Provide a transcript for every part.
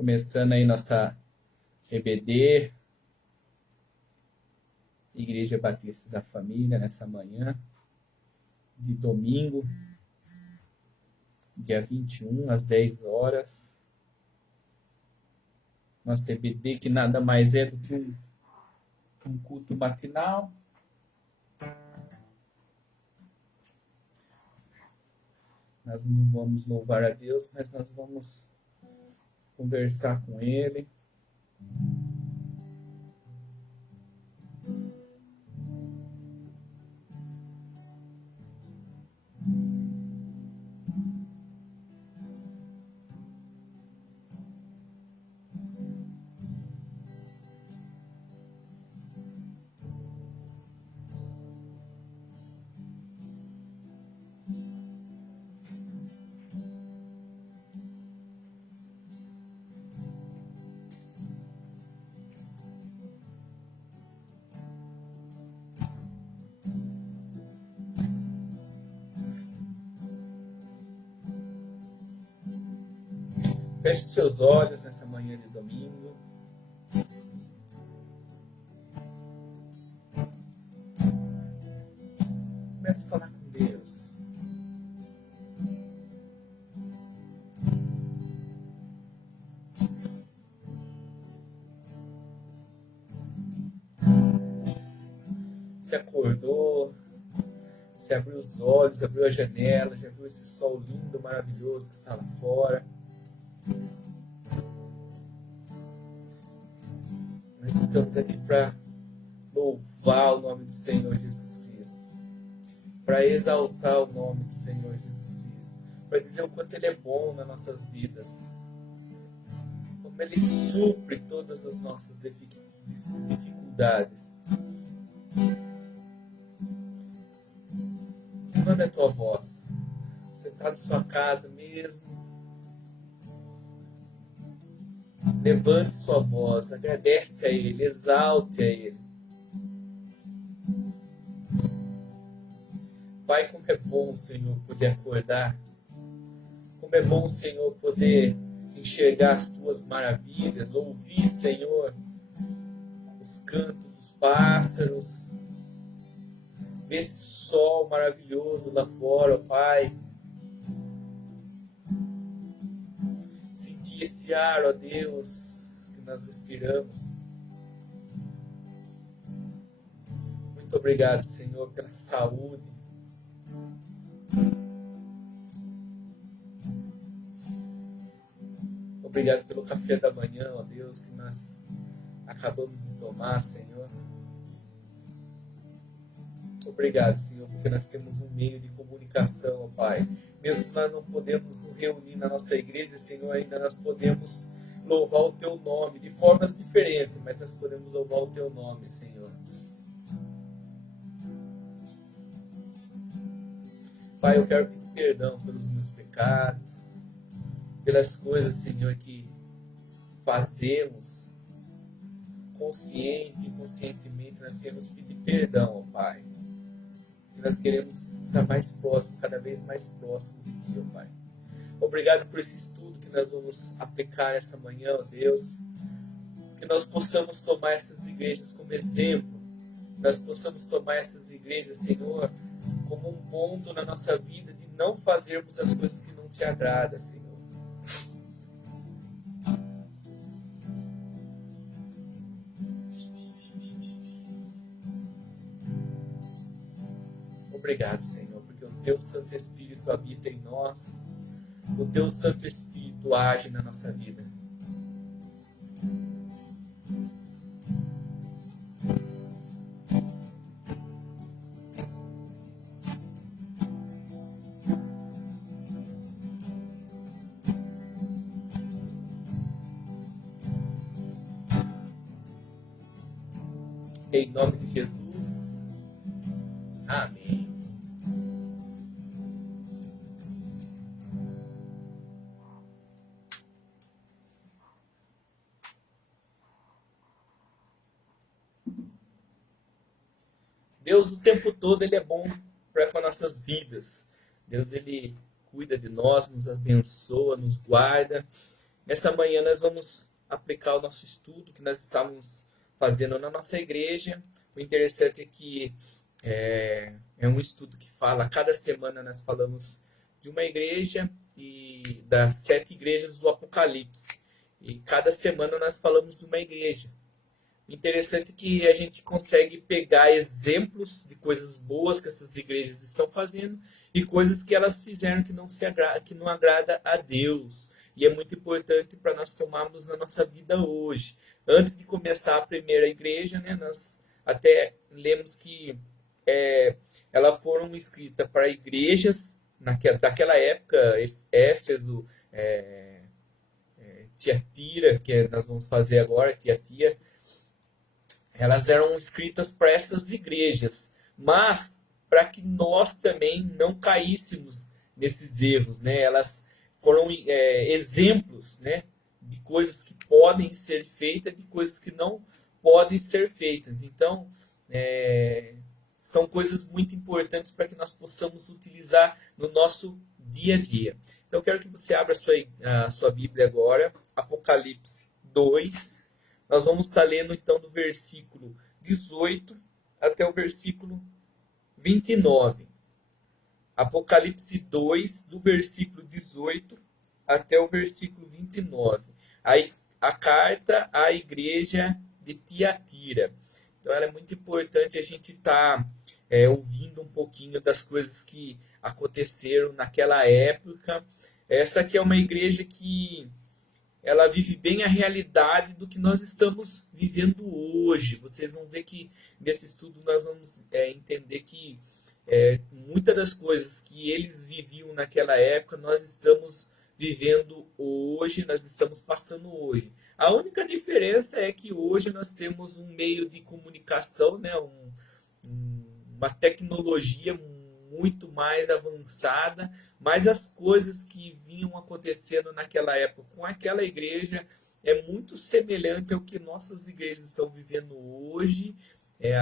Começando aí nossa EBD, Igreja Batista da Família, nessa manhã de domingo, dia 21, às 10 horas. Nossa EBD, que nada mais é do que um culto matinal. Nós não vamos louvar a Deus, mas nós vamos conversar com Ele. Feche seus olhos nessa manhã de domingo. Comece a falar com Deus. Você acordou, você abriu os olhos, abriu a janela, já viu esse sol lindo, maravilhoso que está lá fora. Nós estamos aqui para louvar o nome do Senhor Jesus Cristo, para exaltar o nome do Senhor Jesus Cristo, para dizer o quanto Ele é bom nas nossas vidas, como Ele supre todas as nossas dificuldades. Manda a tua voz. Você está na sua casa mesmo. Levante sua voz, agradece a Ele, exalte a Ele. Pai, como é bom, Senhor, poder acordar. Como é bom, Senhor, poder enxergar as Tuas maravilhas, ouvir, Senhor, os cantos dos pássaros, ver esse sol maravilhoso lá fora, Pai. Sentir esse ar, ó Deus, que nós respiramos. Muito obrigado, Senhor, pela saúde. Obrigado pelo café da manhã, ó Deus, que nós acabamos de tomar, Senhor. Obrigado, Senhor, porque nós temos um meio de comunicação, ó Pai. Mesmo que nós não podemos nos reunir na nossa igreja, Senhor, ainda nós podemos louvar o Teu nome de formas diferentes, mas nós podemos louvar o Teu nome, Senhor. Pai, eu quero pedir perdão pelos meus pecados, pelas coisas, Senhor, que fazemos consciente e inconscientemente. Nós queremos pedir perdão, ó Pai. E nós queremos estar mais próximo, cada vez mais próximo de Ti, ó Pai. Obrigado por esse estudo que nós vamos aplicar essa manhã, ó Deus. Que nós possamos tomar essas igrejas como exemplo. Nós possamos tomar essas igrejas, Senhor, como um ponto na nossa vida de não fazermos as coisas que não Te agradam, Senhor. Obrigado, Senhor, porque o Teu Santo Espírito habita em nós, o Teu Santo Espírito age na nossa vida. Em nome de Jesus, amém. Deus, o tempo todo, Ele é bom para com as nossas vidas. Deus, Ele cuida de nós, nos abençoa, nos guarda. essa manhã nós vamos aplicar o nosso estudo que nós estávamos fazendo na nossa igreja. O interessante é que é um estudo que fala, cada semana nós falamos de uma igreja e das 7 igrejas do Apocalipse. E cada semana nós falamos de uma igreja. O interessante é que a gente consegue pegar exemplos de coisas boas que essas igrejas estão fazendo e coisas que elas fizeram que não agrada a Deus. E é muito importante para nós tomarmos na nossa vida hoje. Antes de começar a primeira igreja, né, nós até lemos que elas foram escritas para igrejas daquela época, Éfeso, Tiatira, que nós vamos fazer agora, Tiatira. Elas eram escritas para essas igrejas, mas para que nós também não caíssemos nesses erros, né? Elas foram exemplos, né, de coisas que podem ser feitas, de coisas que não podem ser feitas. Então, são coisas muito importantes para que nós possamos utilizar no nosso dia a dia. Então, eu quero que você abra a sua Bíblia agora, Apocalipse 2. Nós vamos estar lendo, então, do versículo 18 até o versículo 29. Apocalipse 2, do versículo 18 até o versículo 29. Aí, a carta à igreja de Tiatira. Então, é muito importante a gente estar ouvindo um pouquinho das coisas que aconteceram naquela época. Essa aqui é uma igreja que ela vive bem a realidade do que nós estamos vivendo hoje. Vocês vão ver que nesse estudo nós vamos entender que muitas das coisas que eles viviam naquela época, nós estamos vivendo hoje, nós estamos passando hoje. A única diferença é que hoje nós temos um meio de comunicação, né, uma tecnologia muito mais avançada, mas as coisas que vinham acontecendo naquela época com aquela igreja é muito semelhante ao que nossas igrejas estão vivendo hoje,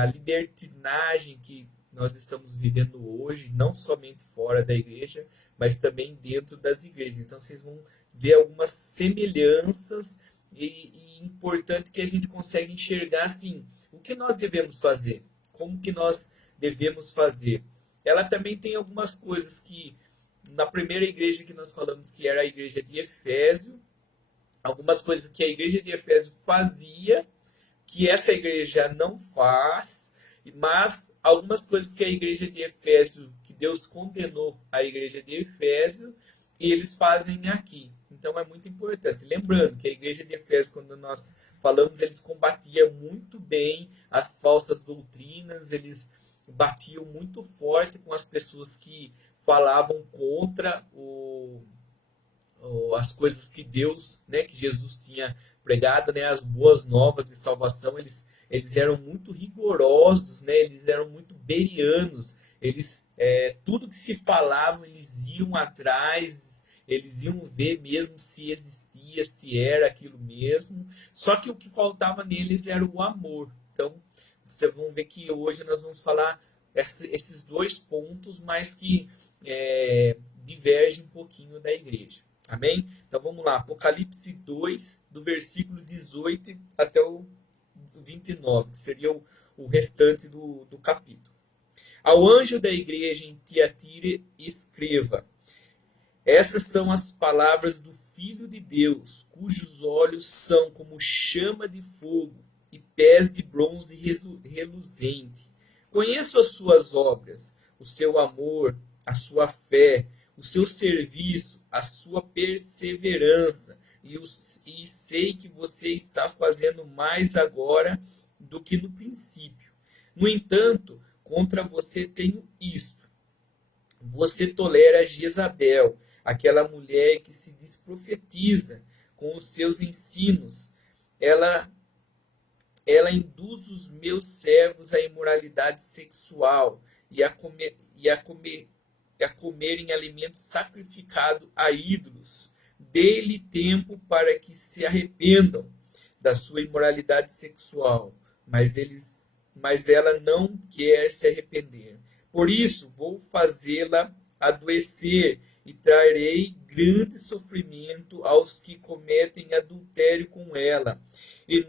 a libertinagem que nós estamos vivendo hoje, não somente fora da igreja, mas também dentro das igrejas. Então vocês vão ver algumas semelhanças e importante que a gente consegue enxergar assim, o que nós devemos fazer, como que nós devemos fazer. Ela também tem algumas coisas que, na primeira igreja que nós falamos, que era a igreja de Efésio, algumas coisas que a igreja de Efésio fazia, que essa igreja não faz, mas algumas coisas que a igreja de Efésio, que Deus condenou a igreja de Efésio, eles fazem aqui. Então é muito importante. Lembrando que a igreja de Efésio, quando nós falamos, eles combatiam muito bem as falsas doutrinas, eles batiam muito forte com as pessoas que falavam contra as coisas que Deus, né, que Jesus tinha pregado, né, as boas novas de salvação. Eles eram muito rigorosos, né, eles eram muito berianos. Eles, tudo que se falava, eles iam atrás, eles iam ver mesmo se existia, se era aquilo mesmo. Só que o que faltava neles era o amor. Então, vocês vão ver que hoje nós vamos falar esses dois pontos, mas que divergem um pouquinho da igreja. Amém? Então vamos lá, Apocalipse 2, do versículo 18 até o 29, que seria o restante do capítulo. Ao anjo da igreja em Tiatira escreva: essas são as palavras do Filho de Deus, cujos olhos são como chama de fogo e pés de bronze reluzente. Conheço as suas obras, o seu amor, a sua fé, o seu serviço, a sua perseverança, e sei que você está fazendo mais agora do que no princípio. No entanto, contra você tenho isto: você tolera Jezabel, aquela mulher que se desprofetiza com os seus ensinos. Ela induz os meus servos à imoralidade sexual e a comerem alimentos sacrificados a ídolos. Dê-lhe tempo para que se arrependam da sua imoralidade sexual, mas ela não quer se arrepender. Por isso, vou fazê-la adoecer e trarei grande sofrimento aos que cometem adultério com ela, e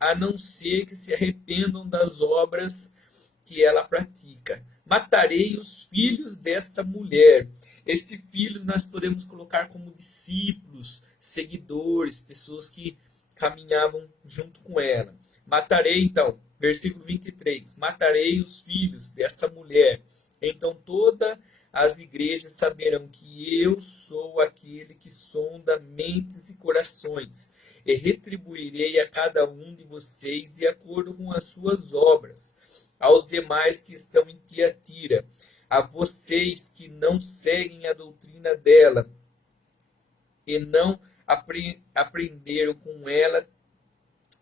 a não ser que se arrependam das obras que ela pratica. Matarei os filhos desta mulher. Esse filho nós podemos colocar como discípulos, seguidores, pessoas que caminhavam junto com ela. Matarei então, versículo 23, matarei os filhos desta mulher. Então todas as igrejas saberão que eu sou aquele que sonda mentes e corações, e retribuirei a cada um de vocês de acordo com as suas obras. Aos demais que estão em Tiatira, a vocês que não seguem a doutrina dela e não aprenderam com ela,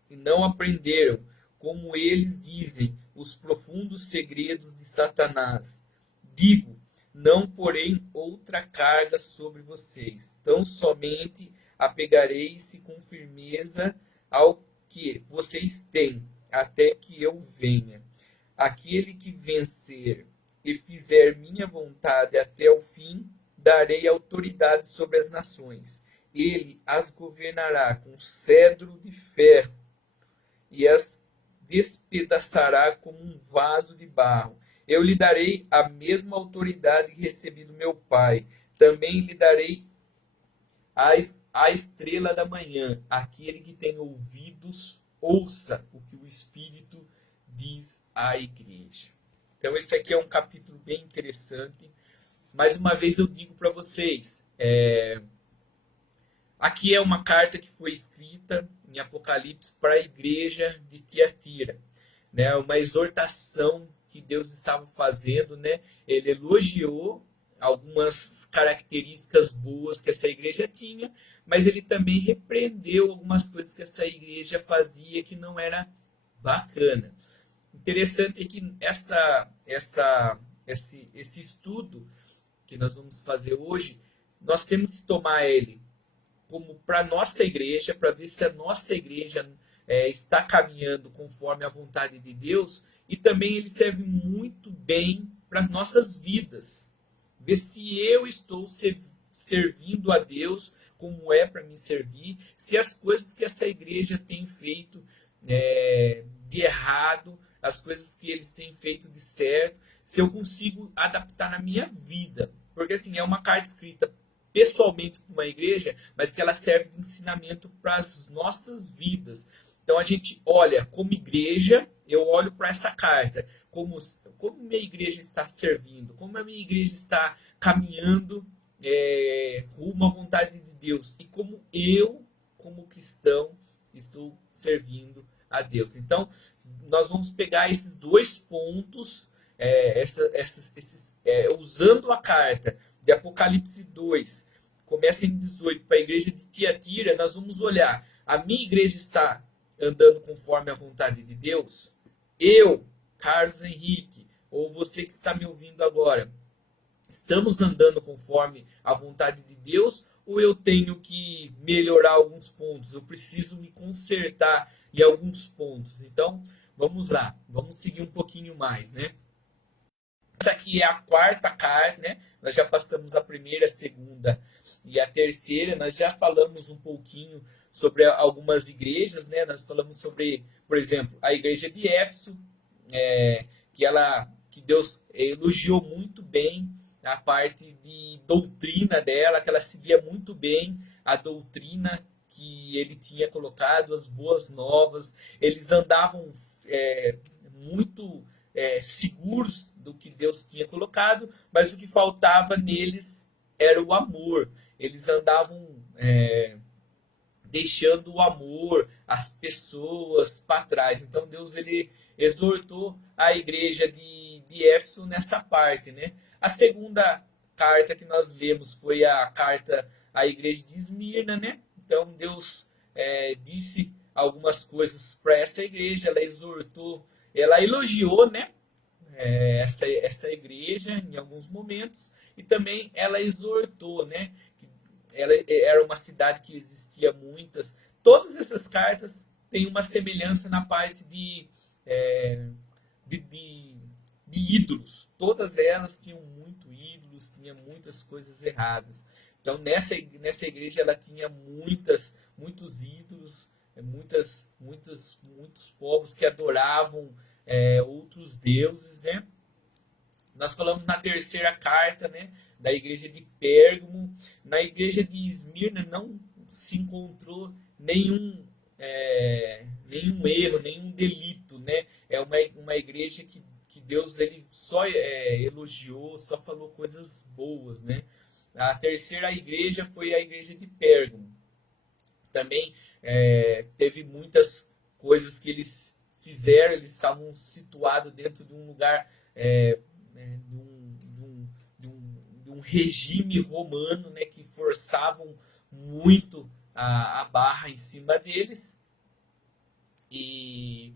e não aprenderam, como eles dizem, os profundos segredos de Satanás. Digo, não porém outra carga sobre vocês, tão somente apegareis-se com firmeza ao que vocês têm, até que eu venha. Aquele que vencer e fizer minha vontade até o fim, darei autoridade sobre as nações. Ele as governará com cedro de ferro e as despedaçará como um vaso de barro. Eu lhe darei a mesma autoridade que recebi do meu Pai. Também lhe darei a estrela da manhã. Aquele que tem ouvidos, ouça o que o Espírito diz à igreja. Então esse aqui é um capítulo bem interessante. Mais uma vez eu digo para vocês, aqui é uma carta que foi escrita em Apocalipse para a igreja de Tiatira, né? Uma exortação que Deus estava fazendo, né? Ele elogiou algumas características boas que essa igreja tinha, mas ele também repreendeu algumas coisas que essa igreja fazia que não era bacana. Interessante é que esse estudo que nós vamos fazer hoje, nós temos que tomar ele como para a nossa igreja, para ver se a nossa igreja está caminhando conforme a vontade de Deus, e também ele serve muito bem para as nossas vidas. Ver se eu estou servindo a Deus como é para me servir, se as coisas que essa igreja tem feito de errado, as coisas que eles têm feito de certo, se eu consigo adaptar na minha vida. Porque assim, é uma carta escrita pessoalmente para uma igreja, mas que ela serve de ensinamento para as nossas vidas. Então a gente olha como igreja, eu olho para essa carta, como minha igreja está servindo, como a minha igreja está caminhando rumo à vontade de Deus, e como eu, como cristão, estou servindo a Deus. Então nós vamos pegar esses dois pontos, usando a carta de Apocalipse 2, começa em 18, para a igreja de Tiatira. Nós vamos olhar, a minha igreja está andando conforme a vontade de Deus? Eu, Carlos Henrique, ou você que está me ouvindo agora, estamos andando conforme a vontade de Deus, ou eu tenho que melhorar alguns pontos? Eu preciso me consertar em alguns pontos. Então, vamos lá, vamos seguir um pouquinho mais, né? Essa aqui é a quarta carta, né? Nós já passamos a primeira, a segunda e a terceira. Nós já falamos um pouquinho sobre algumas igrejas, né? Nós falamos sobre, por exemplo, a igreja de Éfeso, que Deus elogiou muito bem a parte de doutrina dela, que ela seguia muito bem a doutrina que ele tinha colocado, as boas novas. Eles andavam muito seguros do que Deus tinha colocado, mas o que faltava neles era o amor. Eles andavam deixando o amor, as pessoas para trás. Então Deus ele exortou a igreja de Éfeso nessa parte, né? A segunda carta que nós lemos foi a carta à igreja de Esmirna, né? Então Deus disse algumas coisas para essa igreja, ela exortou, ela elogiou, né? Essa igreja em alguns momentos, e também ela exortou, né? Ela era uma cidade que existia muitas. Todas essas cartas têm uma semelhança na parte de ídolos. Todas elas tinham muito ídolo, discípulos tinha muitas coisas erradas. Então nessa igreja ela tinha muitos ídolos, muitos povos que adoravam outros deuses, né? Nós falamos na terceira carta, né, da igreja de Pérgamo. Na igreja de Esmirna não se encontrou nenhum erro, nenhum delito, né? É uma igreja que Deus ele só elogiou, só falou coisas boas, né? A terceira igreja foi a igreja de Pérgamo. Também teve muitas coisas que eles fizeram, eles estavam situados dentro de um lugar, de um regime romano, né, que forçavam muito a barra em cima deles. E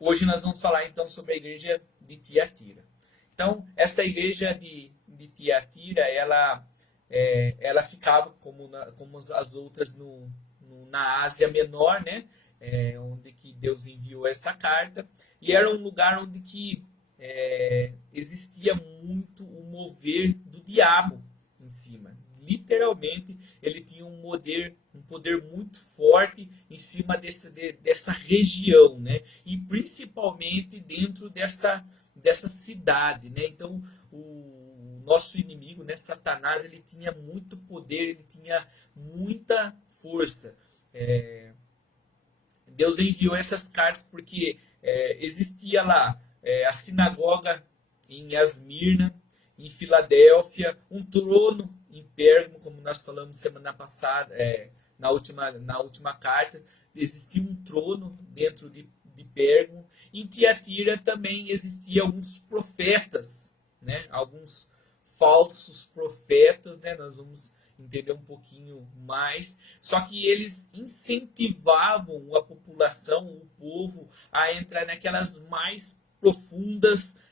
hoje nós vamos falar então sobre a igreja de Tiatira. Então, essa igreja de Tiatira, ela ficava como as outras na Ásia Menor, né? Onde que Deus enviou essa carta, e era um lugar onde que existia muito o mover do diabo em cima. Literalmente, ele tinha um poder muito forte em cima dessa região, né? E principalmente dentro dessa cidade, né? Então, o nosso inimigo, né, Satanás, ele tinha muito poder, ele tinha muita força. Deus enviou essas cartas porque existia lá a sinagoga em Esmirna, em Filadélfia, um trono em Pérgamo, como nós falamos semana passada, na última carta, existia um trono dentro de Pérgamo. Em Tiatira também existiam alguns profetas, né? Alguns falsos profetas, né? Nós vamos entender um pouquinho mais. Só que eles incentivavam a população, o povo, a entrar naquelas mais profundas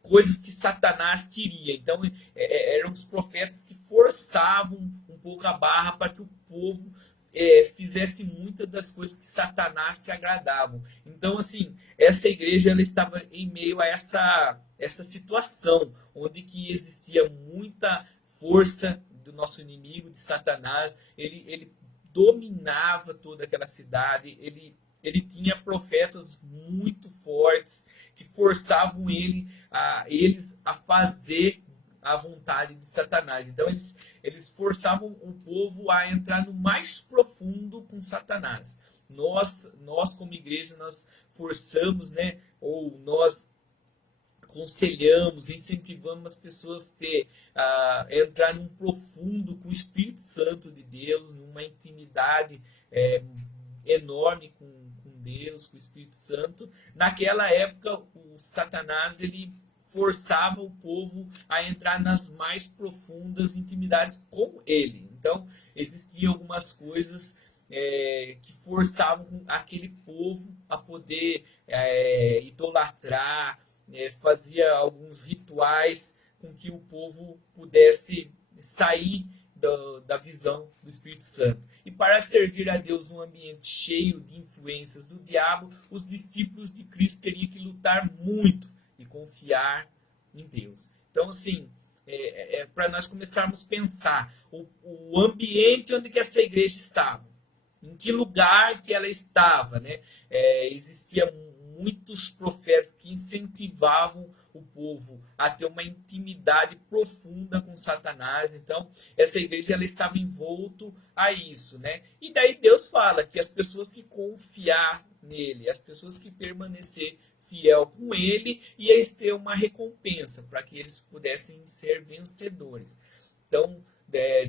coisas que Satanás queria. Então, eram os profetas que forçavam um pouco a barra para que o povo fizesse muitas das coisas que Satanás se agradavam. Então, assim, essa igreja ela estava em meio a essa situação, onde que existia muita força do nosso inimigo, de Satanás. Ele dominava toda aquela cidade, ele tinha profetas muito fortes que forçavam eles a fazer a vontade de Satanás. Então eles forçavam o povo a entrar no mais profundo com Satanás. Nós como igreja, nós forçamos, né, ou nós aconselhamos, incentivamos as pessoas a entrar num profundo com o Espírito Santo de Deus, numa intimidade enorme com Deus, com o Espírito Santo. Naquela época, o Satanás ele forçava o povo a entrar nas mais profundas intimidades com ele. Então, existiam algumas coisas que forçavam aquele povo a poder idolatrar, fazia alguns rituais com que o povo pudesse sair da visão do Espírito Santo. E para servir a Deus num ambiente cheio de influências do diabo, os discípulos de Cristo teriam que lutar muito e confiar em Deus. Então, assim, para nós começarmos a pensar o ambiente onde que essa igreja estava, em que lugar que ela estava, né? Existia muitos profetas que incentivavam o povo a ter uma intimidade profunda com Satanás. Então, essa igreja ela estava envolto a isso, né? E daí Deus fala que as pessoas que confiar nele, as pessoas que permanecer fiel com ele, iam ter uma recompensa para que eles pudessem ser vencedores. Então,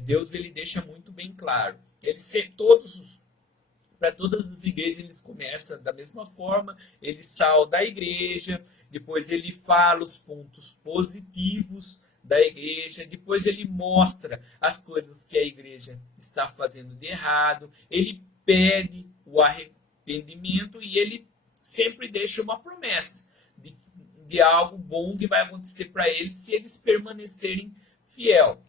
Deus ele deixa muito bem claro. Para todas as igrejas eles começam da mesma forma, ele sauda a igreja, depois ele fala os pontos positivos da igreja, depois ele mostra as coisas que a igreja está fazendo de errado, ele pede o arrependimento e ele sempre deixa uma promessa de algo bom que vai acontecer para eles se eles permanecerem fiel.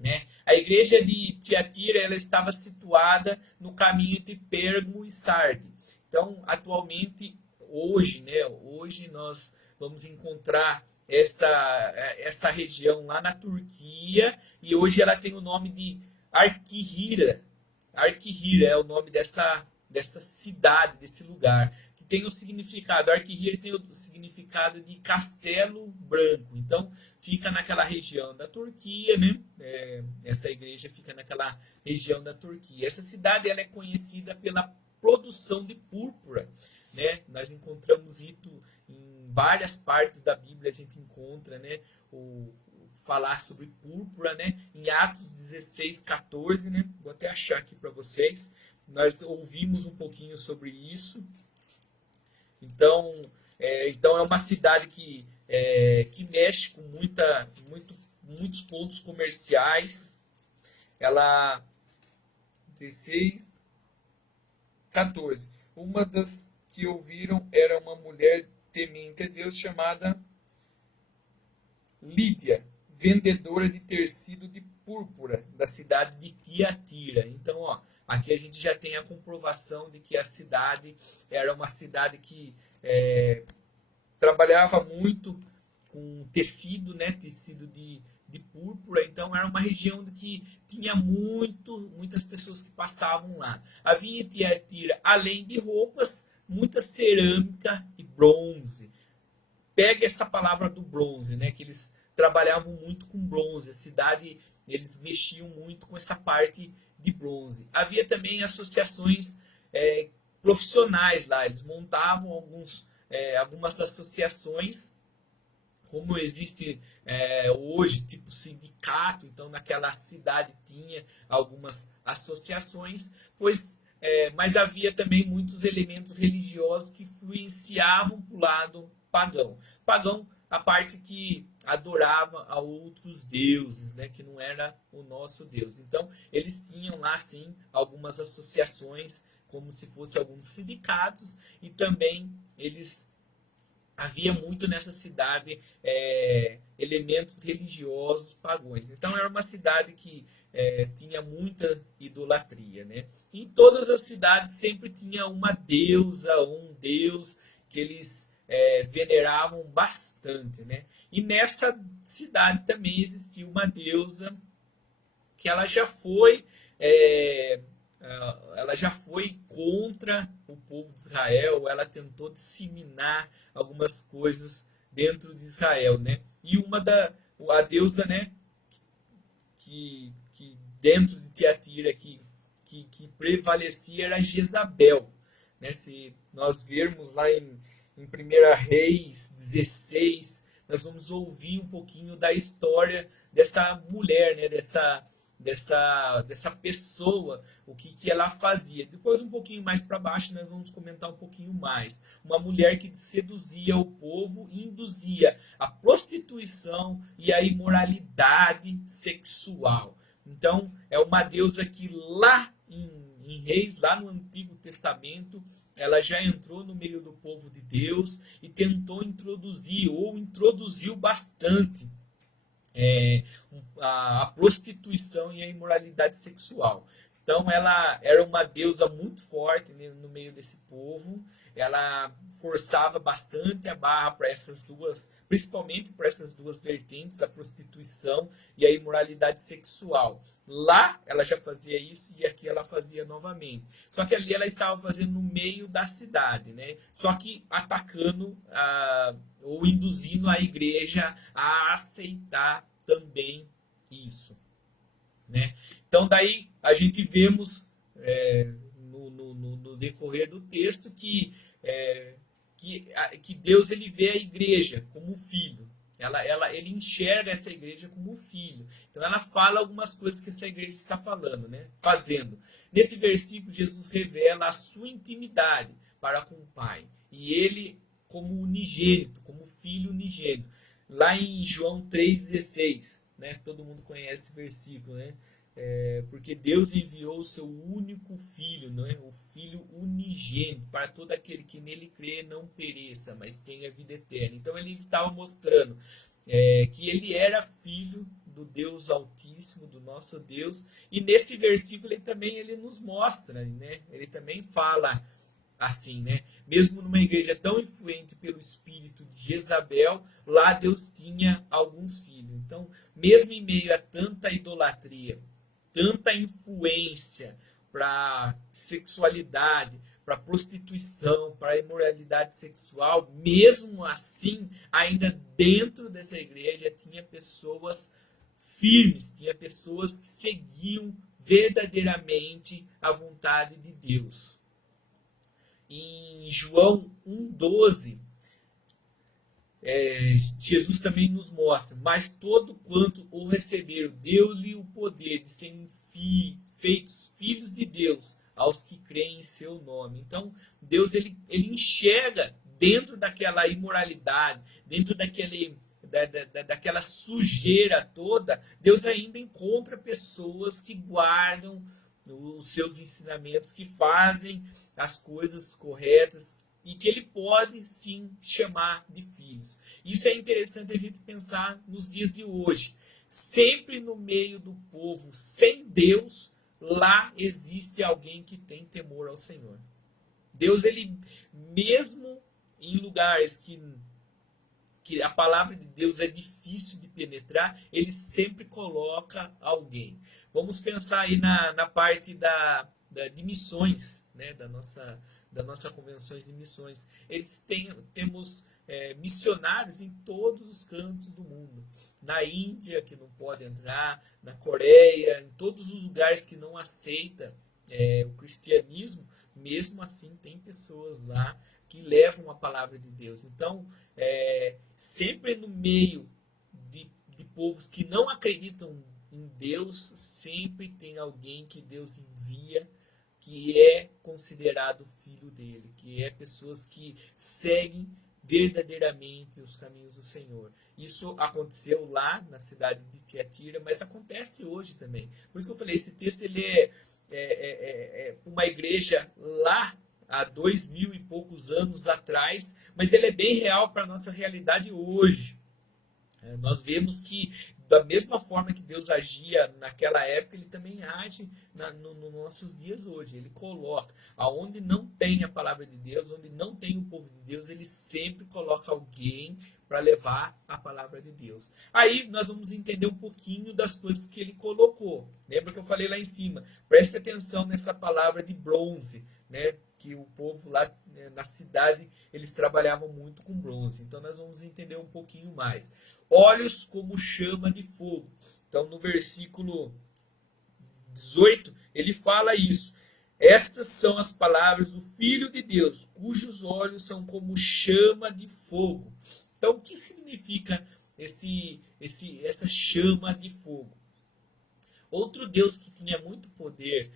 Né? A igreja de Tiatira ela estava situada no caminho entre Pérgamo e Sardes. Então, atualmente, hoje, né? Hoje nós vamos encontrar essa região lá na Turquia, e hoje ela tem o nome de Arquihira. Arquihira é o nome dessa cidade, desse lugar, que tem o significado, Arquihira tem o significado de castelo branco. Então fica naquela região da Turquia, né? Essa igreja fica naquela região da Turquia. Essa cidade ela é conhecida pela produção de púrpura, né? Nós encontramos isso em várias partes da Bíblia, a gente encontra, né, o falar sobre púrpura, né? Em Atos 16:14, né? Vou até achar aqui para vocês. Nós ouvimos um pouquinho sobre isso. Então é uma cidade que mexe com muitos pontos comerciais. Ela 16:14. Uma das que ouviram era uma mulher temente a Deus chamada Lídia, vendedora de tecido de púrpura da cidade de Tiatira. Então, aqui a gente já tem a comprovação de que a cidade era uma cidade que trabalhava muito com tecido, né? Tecido de púrpura. Então era uma região que tinha muitas pessoas que passavam lá. Havia em Tiatira, além de roupas, muita cerâmica e bronze. Pega essa palavra do bronze, né? Que eles trabalhavam muito com bronze. A cidade, eles mexiam muito com essa parte de bronze. Havia também associações profissionais lá. Eles montavam algumas associações, como existe hoje, tipo sindicato. Então naquela cidade tinha algumas associações, mas havia também muitos elementos religiosos que influenciavam para o lado pagão. Pagão, a parte que adorava a outros deuses, né, que não era o nosso Deus. Então eles tinham lá sim algumas associações, como se fossem alguns sindicatos, e também havia muito nessa cidade elementos religiosos pagãos. Então era uma cidade que tinha muita idolatria, né? Em todas as cidades sempre tinha uma deusa ou um deus que eles veneravam bastante, né? E nessa cidade também existia uma deusa que ela já foi contra o povo de Israel. Ela tentou disseminar algumas coisas dentro de Israel, né? E a deusa, né, que dentro de Tiatira que prevalecia era Jezabel, né? Se nós vermos lá em 1 Reis 16, nós vamos ouvir um pouquinho da história dessa mulher, né? Dessa pessoa, o que ela fazia. Depois, um pouquinho mais para baixo, nós vamos comentar um pouquinho mais. Uma mulher que seduzia o povo e induzia a prostituição e a imoralidade sexual. Então, é uma deusa que lá em Reis, lá no Antigo Testamento, ela já entrou no meio do povo de Deus e tentou introduzir, ou introduziu bastante, a prostituição e a imoralidade sexual. Então ela era uma deusa muito forte, né, no meio desse povo. Ela forçava bastante a barra para essas duas, principalmente para essas duas vertentes, a prostituição e a imoralidade sexual. Lá ela já fazia isso e aqui ela fazia novamente. Só que ali ela estava fazendo no meio da cidade, né? Só que atacando ou induzindo a igreja a aceitar também isso, né? Então daí a gente vemos no decorrer do texto que Deus ele vê a igreja como um filho. Ele enxerga essa igreja como um filho. Então ela fala algumas coisas que essa igreja está falando, né? Fazendo. Nesse versículo Jesus revela a sua intimidade para com o Pai. E ele como unigênito, como filho unigênito. Lá em João 3,16, né? Todo mundo conhece esse versículo, né? Porque Deus enviou o seu único filho, não é? O filho unigênito, para todo aquele que nele crê não pereça, mas tenha vida eterna. Então ele estava mostrando que ele era filho do Deus Altíssimo, do nosso Deus. E nesse versículo ele nos mostra, né? Ele também fala assim, né? Mesmo numa igreja tão influente pelo espírito de Jezabel, lá Deus tinha alguns filhos. Então, mesmo em meio a tanta idolatria, tanta influência para sexualidade, para prostituição, para imoralidade sexual, mesmo assim, ainda dentro dessa igreja tinha pessoas firmes, tinha pessoas que seguiam verdadeiramente a vontade de Deus. Em João 1,12, Jesus também nos mostra, mas todo quanto o receberam, deu-lhe o poder de serem feitos filhos de Deus, aos que creem em seu nome. Então, Deus ele enxerga dentro daquela imoralidade, dentro daquela sujeira toda, Deus ainda encontra pessoas que guardam os seus ensinamentos, que fazem as coisas corretas e que ele pode sim chamar de filhos. Isso é interessante a gente pensar nos dias de hoje. Sempre no meio do povo sem Deus, lá existe alguém que tem temor ao Senhor. Deus, ele mesmo em lugares que a palavra de Deus é difícil de penetrar, ele sempre coloca alguém. Vamos pensar aí na parte de missões, né? da nossa convenções de missões. Temos missionários em todos os cantos do mundo. Na Índia, que não pode entrar, na Coreia, em todos os lugares que não aceita o cristianismo, mesmo assim tem pessoas lá que levam a palavra de Deus. Então, sempre no meio de povos que não acreditam em Deus, sempre tem alguém que Deus envia, que é considerado filho dele, que é pessoas que seguem verdadeiramente os caminhos do Senhor. Isso aconteceu lá na cidade de Tiatira, mas acontece hoje também. Por isso que eu falei, esse texto ele é uma igreja lá há 2000 e poucos anos atrás, mas ele é bem real para a nossa realidade hoje. Nós vemos que da mesma forma que Deus agia naquela época, ele também age nos nossos dias hoje. Ele coloca, aonde não tem a palavra de Deus, onde não tem o povo de Deus, ele sempre coloca alguém para levar a palavra de Deus. Aí nós vamos entender um pouquinho das coisas que ele colocou. Lembra que eu falei lá em cima? Preste atenção nessa palavra de bronze, né? Que o povo lá na cidade, eles trabalhavam muito com bronze. Então nós vamos entender um pouquinho mais. Olhos como chama de fogo. Então no versículo 18, ele fala isso. Estas são as palavras do Filho de Deus, cujos olhos são como chama de fogo. Então o que significa essa chama de fogo? Outro Deus que tinha muito poder,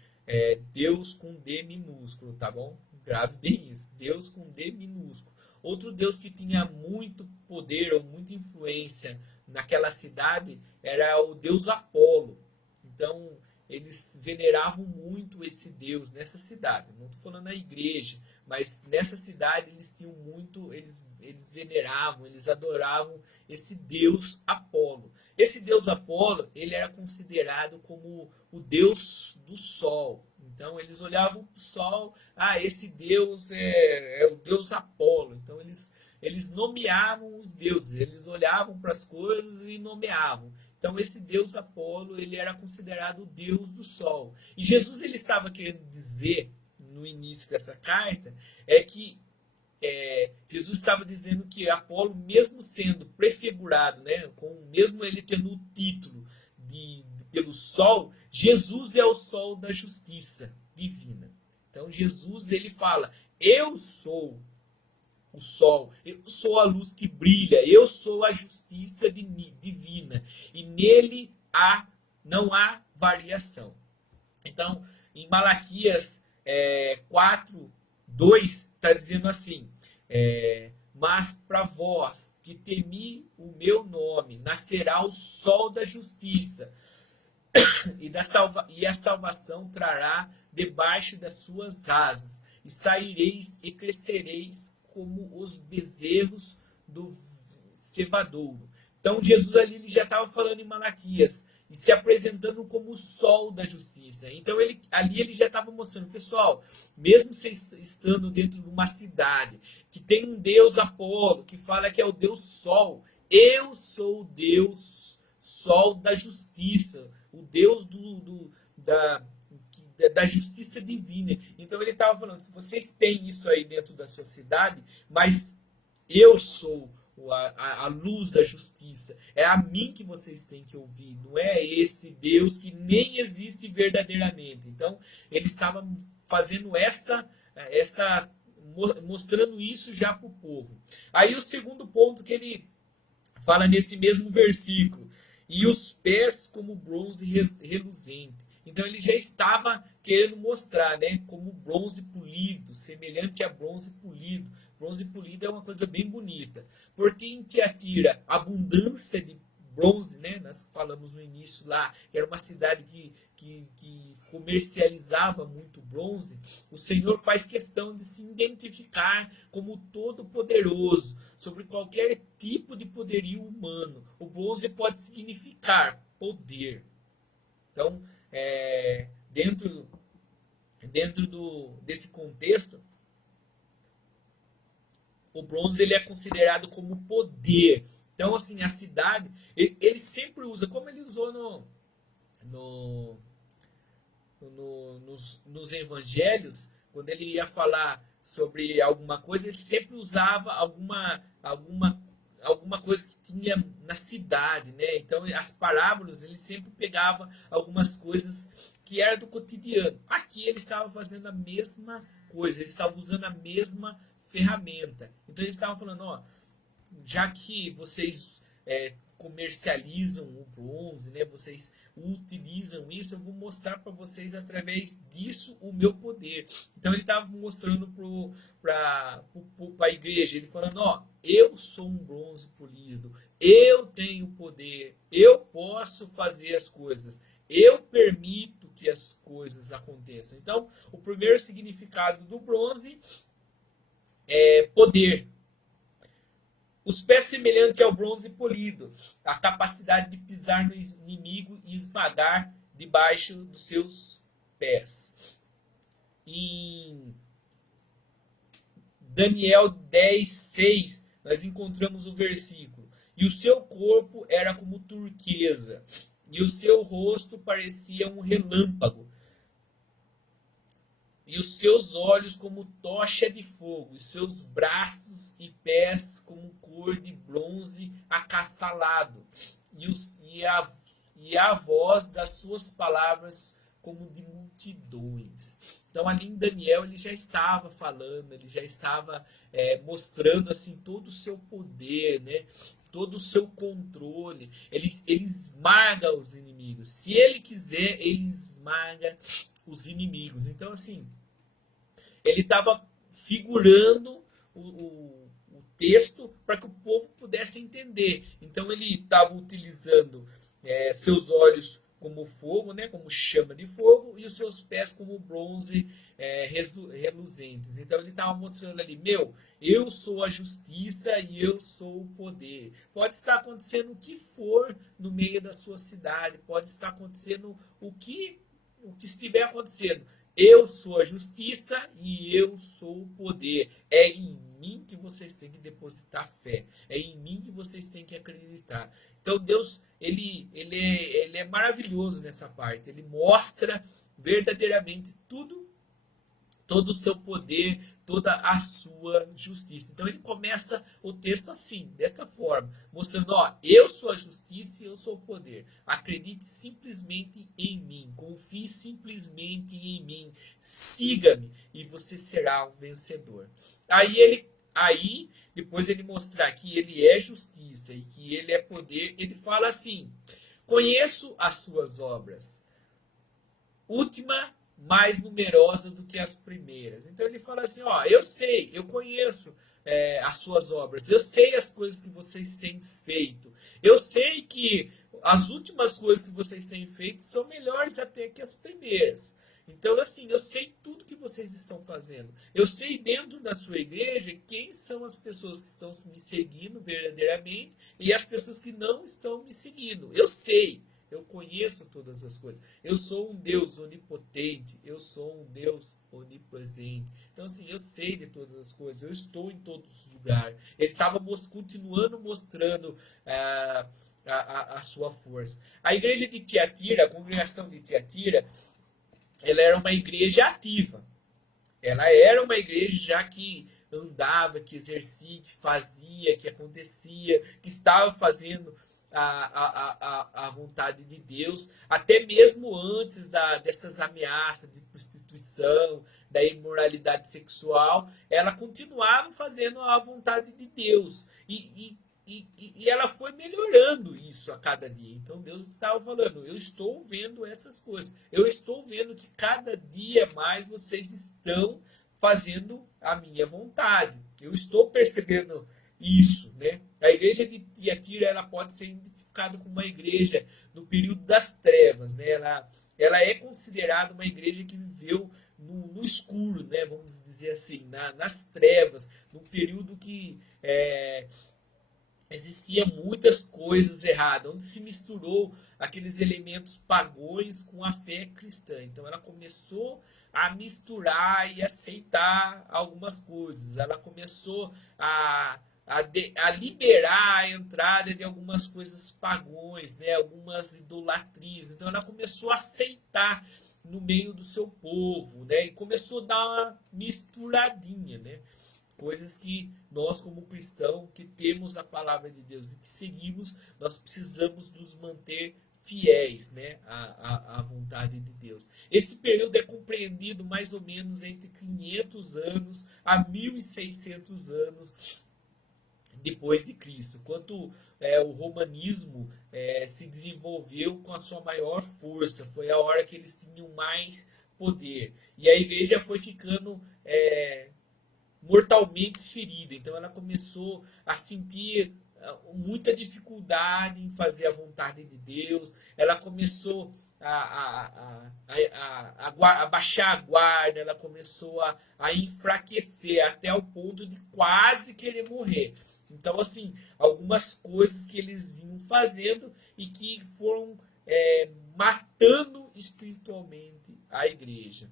Deus com D minúsculo, tá bom? Grave bem isso, Deus com D minúsculo. Outro Deus que tinha muito poder ou muita influência naquela cidade era o Deus Apolo. Então, eles veneravam muito esse Deus nessa cidade. Não estou falando na igreja, mas nessa cidade eles tinham muito, eles veneravam, eles adoravam esse Deus Apolo. Esse Deus Apolo, ele era considerado como o Deus do Sol. Então eles olhavam para o Sol, esse Deus é o Deus Apolo. Então eles nomeavam os deuses, eles olhavam para as coisas e nomeavam. Então esse Deus Apolo, ele era considerado o Deus do Sol. E Jesus ele estava querendo dizer, no início dessa carta, que Jesus estava dizendo que Apolo, mesmo sendo prefigurado, né, mesmo ele tendo o título pelo Sol, Jesus é o Sol da justiça divina. Então Jesus ele fala, eu sou o sol, eu sou a luz que brilha, eu sou a justiça divina, e nele não há variação. Então, em Malaquias 4:2 está dizendo assim, mas para vós que temi o meu nome, nascerá o sol da justiça, e a salvação trará debaixo das suas asas, e saireis e crescereis como os bezerros do cevadouro. Então Jesus ali ele já estava falando em Malaquias e se apresentando como o sol da justiça. Então ali ele já estava mostrando, pessoal, mesmo você estando dentro de uma cidade que tem um Deus Apolo, que fala que é o Deus Sol, eu sou o Deus Sol da justiça, o Deus da justiça divina. Então ele estava falando, se vocês têm isso aí dentro da sua cidade, mas eu sou a luz da justiça. É a mim que vocês têm que ouvir. Não é esse Deus que nem existe verdadeiramente. Então, ele estava fazendo mostrando isso já para o povo. Aí o segundo ponto que ele fala nesse mesmo versículo. E os pés como bronze reluzente. Então ele já estava querendo mostrar, né, como bronze polido, semelhante a bronze polido. Bronze polido é uma coisa bem bonita. Porque em Tiatira, abundância de bronze, né, nós falamos no início lá, que era uma cidade que comercializava muito bronze, o Senhor faz questão de se identificar como todo-poderoso, sobre qualquer tipo de poderio humano. O bronze pode significar poder. Então, dentro desse contexto, o bronze ele é considerado como poder. Então, assim, a cidade, ele sempre usa, como ele usou nos evangelhos, quando ele ia falar sobre alguma coisa, ele sempre usava alguma coisa que tinha na cidade, né? Então, as parábolas, ele sempre pegava algumas coisas que eram do cotidiano. Aqui ele estava fazendo a mesma coisa, ele estava usando a mesma ferramenta. Então, ele estava falando, ó, já que vocês comercializam o bronze, né? Vocês utilizam isso, eu vou mostrar para vocês através disso o meu poder. Então ele estava mostrando para a igreja, ele falando, ó, eu sou um bronze polido, eu tenho poder, eu posso fazer as coisas, eu permito que as coisas aconteçam. Então o primeiro significado do bronze é poder. Os pés semelhantes ao bronze polido, a capacidade de pisar no inimigo e esmagar debaixo dos seus pés. Em Daniel 10:6, nós encontramos o versículo. E o seu corpo era como turquesa, e o seu rosto parecia um relâmpago, e os seus olhos como tocha de fogo, os seus braços e pés como cor de bronze acaçalado, e a voz das suas palavras como de multidões. Então ali em Daniel ele já estava falando, ele já estava mostrando assim todo o seu poder, né? Todo o seu controle. Ele esmaga os inimigos. Se ele quiser, ele esmaga os inimigos. Então assim, ele estava figurando o texto para que o povo pudesse entender. Então ele estava utilizando seus olhos como fogo, né, como chama de fogo, e os seus pés como bronze reluzentes. Então ele estava mostrando ali, eu sou a justiça e eu sou o poder. Pode estar acontecendo o que for no meio da sua cidade, pode estar acontecendo o que estiver acontecendo. Eu sou a justiça e eu sou o poder. É em mim que vocês têm que depositar fé. É em mim que vocês têm que acreditar. Então Deus, ele é maravilhoso nessa parte. Ele mostra verdadeiramente todo o seu poder, toda a sua justiça. Então ele começa o texto assim, desta forma, mostrando, ó, eu sou a justiça e eu sou o poder. Acredite simplesmente em mim, confie simplesmente em mim, siga-me e você será um vencedor. Aí depois ele mostrar que ele é justiça e que ele é poder, ele fala assim: conheço as suas obras, última mais numerosa do que as primeiras. Então ele fala assim, ó, eu sei, eu conheço as suas obras, eu sei as coisas que vocês têm feito, eu sei que as últimas coisas que vocês têm feito são melhores até que as primeiras. Então, assim, eu sei tudo que vocês estão fazendo. Eu sei dentro da sua igreja quem são as pessoas que estão me seguindo verdadeiramente e as pessoas que não estão me seguindo. Eu sei. Eu conheço todas as coisas. Eu sou um Deus onipotente. Eu sou um Deus onipresente. Então, assim, eu sei de todas as coisas. Eu estou em todos os lugares. Ele estava continuando mostrando a sua força. A igreja de Tiatira, a congregação de Tiatira, ela era uma igreja ativa. Ela era uma igreja já que andava, que exercia, que fazia, que acontecia, que estava fazendo a vontade de Deus, até mesmo antes dessas ameaças de prostituição, da imoralidade sexual, ela continuava fazendo a vontade de Deus. E ela foi melhorando isso a cada dia. Então Deus estava falando, eu estou vendo essas coisas. Eu estou vendo que cada dia mais vocês estão fazendo a minha vontade. Eu estou percebendo isso, né? A igreja de Tiatira, ela pode ser identificada como uma igreja no período das trevas, né? Ela é considerada uma igreja que viveu no escuro, né? Vamos dizer assim, nas trevas, no período que existia muitas coisas erradas, onde se misturou aqueles elementos pagões com a fé cristã. Então ela começou a misturar e aceitar algumas coisas. Ela começou a liberar a entrada de algumas coisas pagões, né? Algumas idolatrias. Então ela começou a aceitar no meio do seu povo, né? E começou a dar uma misturadinha, né? Coisas que nós, como cristãos, que temos a palavra de Deus e que seguimos, nós precisamos nos manter fiéis, né, à vontade de Deus. Esse período é compreendido mais ou menos entre 500 anos a 1600 anos depois de Cristo, quando o romanismo se desenvolveu com a sua maior força. Foi a hora que eles tinham mais poder. E a igreja foi ficando mortalmente ferida. Então ela começou a sentir muita dificuldade em fazer a vontade de Deus. Ela começou a baixar a guarda, ela começou a enfraquecer até o ponto de quase querer morrer. Então, assim, algumas coisas que eles vinham fazendo e que foram matando espiritualmente a igreja.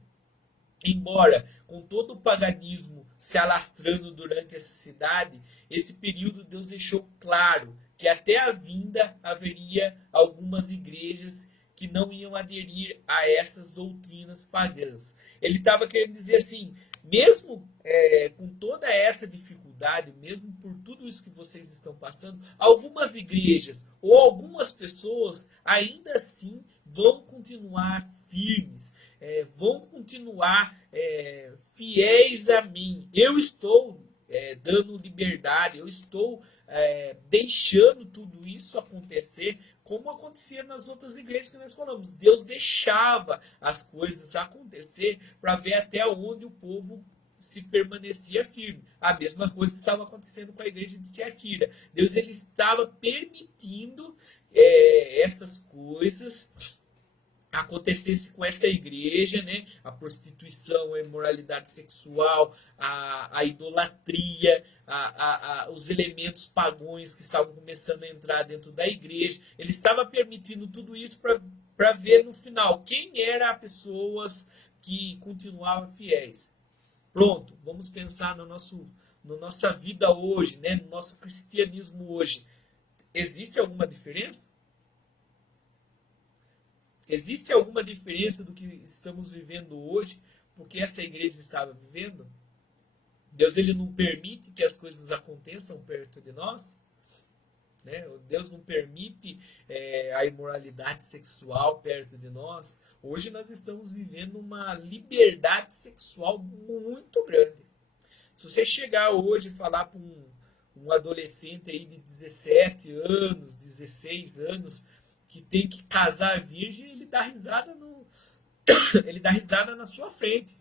Embora com todo o paganismo se alastrando durante essa cidade, esse período Deus deixou claro que até a vinda haveria algumas igrejas que não iam aderir a essas doutrinas pagãs. Ele estava querendo dizer assim, mesmo com toda essa dificuldade, mesmo por tudo isso que vocês estão passando, algumas igrejas ou algumas pessoas ainda assim vão continuar firmes, vão continuar fiéis a mim. Eu estou dando liberdade, eu estou deixando tudo isso acontecer, como acontecia nas outras igrejas que nós falamos. Deus deixava as coisas acontecer para ver até onde o povo se permanecia firme. A mesma coisa estava acontecendo com a igreja de Tiatira. Deus ele estava permitindo essas coisas acontecesse com essa igreja, né? A prostituição, a imoralidade sexual, a idolatria, os elementos pagões que estavam começando a entrar dentro da igreja. Ele estava permitindo tudo isso para ver no final quem eram as pessoas que continuavam fiéis. Pronto, vamos pensar na nossa vida hoje, né? No nosso cristianismo hoje. Existe alguma diferença? Existe alguma diferença do que estamos vivendo hoje porque essa igreja estava vivendo? Deus ele não permite que as coisas aconteçam perto de nós? Né? Deus não permite a imoralidade sexual perto de nós? Hoje nós estamos vivendo uma liberdade sexual muito grande. Se você chegar hoje e falar para um adolescente aí de 17 anos, 16 anos, que tem que casar virgem, ele dá risada ele dá risada na sua frente.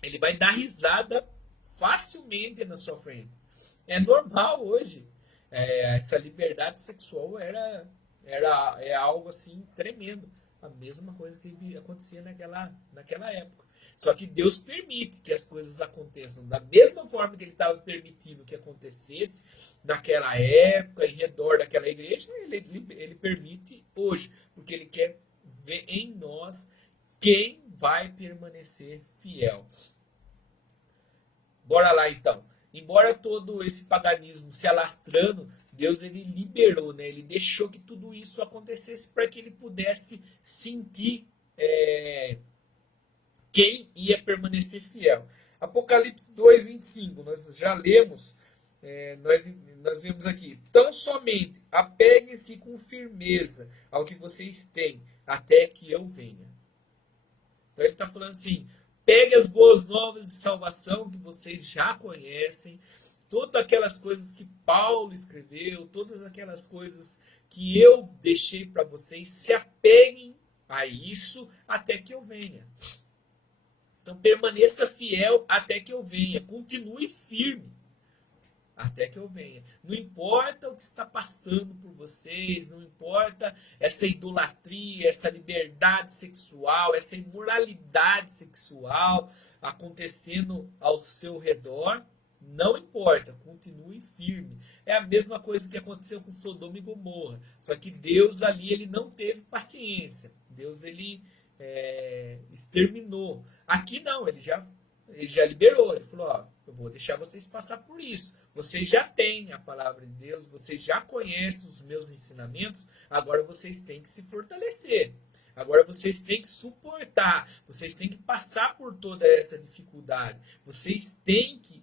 Ele vai dar risada facilmente na sua frente. É normal hoje. Essa liberdade sexual era É algo assim tremendo. A mesma coisa que acontecia naquela época. Só que Deus permite que as coisas aconteçam da mesma forma que ele estava permitindo que acontecesse naquela época, em redor daquela igreja, ele permite hoje, porque ele quer ver em nós quem vai permanecer fiel. Bora lá então. Embora todo esse paganismo se alastrando, Deus ele liberou, né? Ele deixou que tudo isso acontecesse para que ele pudesse sentir quem ia permanecer fiel. Apocalipse 2:25, nós já lemos, nós vemos aqui. Tão somente apeguem-se com firmeza ao que vocês têm, até que eu venha. Então ele está falando assim, pegue as boas novas de salvação que vocês já conhecem, todas aquelas coisas que Paulo escreveu, todas aquelas coisas que eu deixei para vocês, se apeguem a isso até que eu venha. Então permaneça fiel até que eu venha, continue firme até que eu venha. Não importa o que está passando por vocês, não importa essa idolatria, essa liberdade sexual, essa imoralidade sexual acontecendo ao seu redor, não importa, continue firme. É a mesma coisa que aconteceu com Sodoma e Gomorra. Só que Deus ali ele não teve paciência. Deus ele exterminou. Aqui não, ele já liberou. Ele falou, ó, eu vou deixar vocês passar por isso. Vocês já têm a palavra de Deus, vocês já conhecem os meus ensinamentos, agora vocês têm que se fortalecer. Agora vocês têm que suportar, vocês têm que passar por toda essa dificuldade. Vocês têm que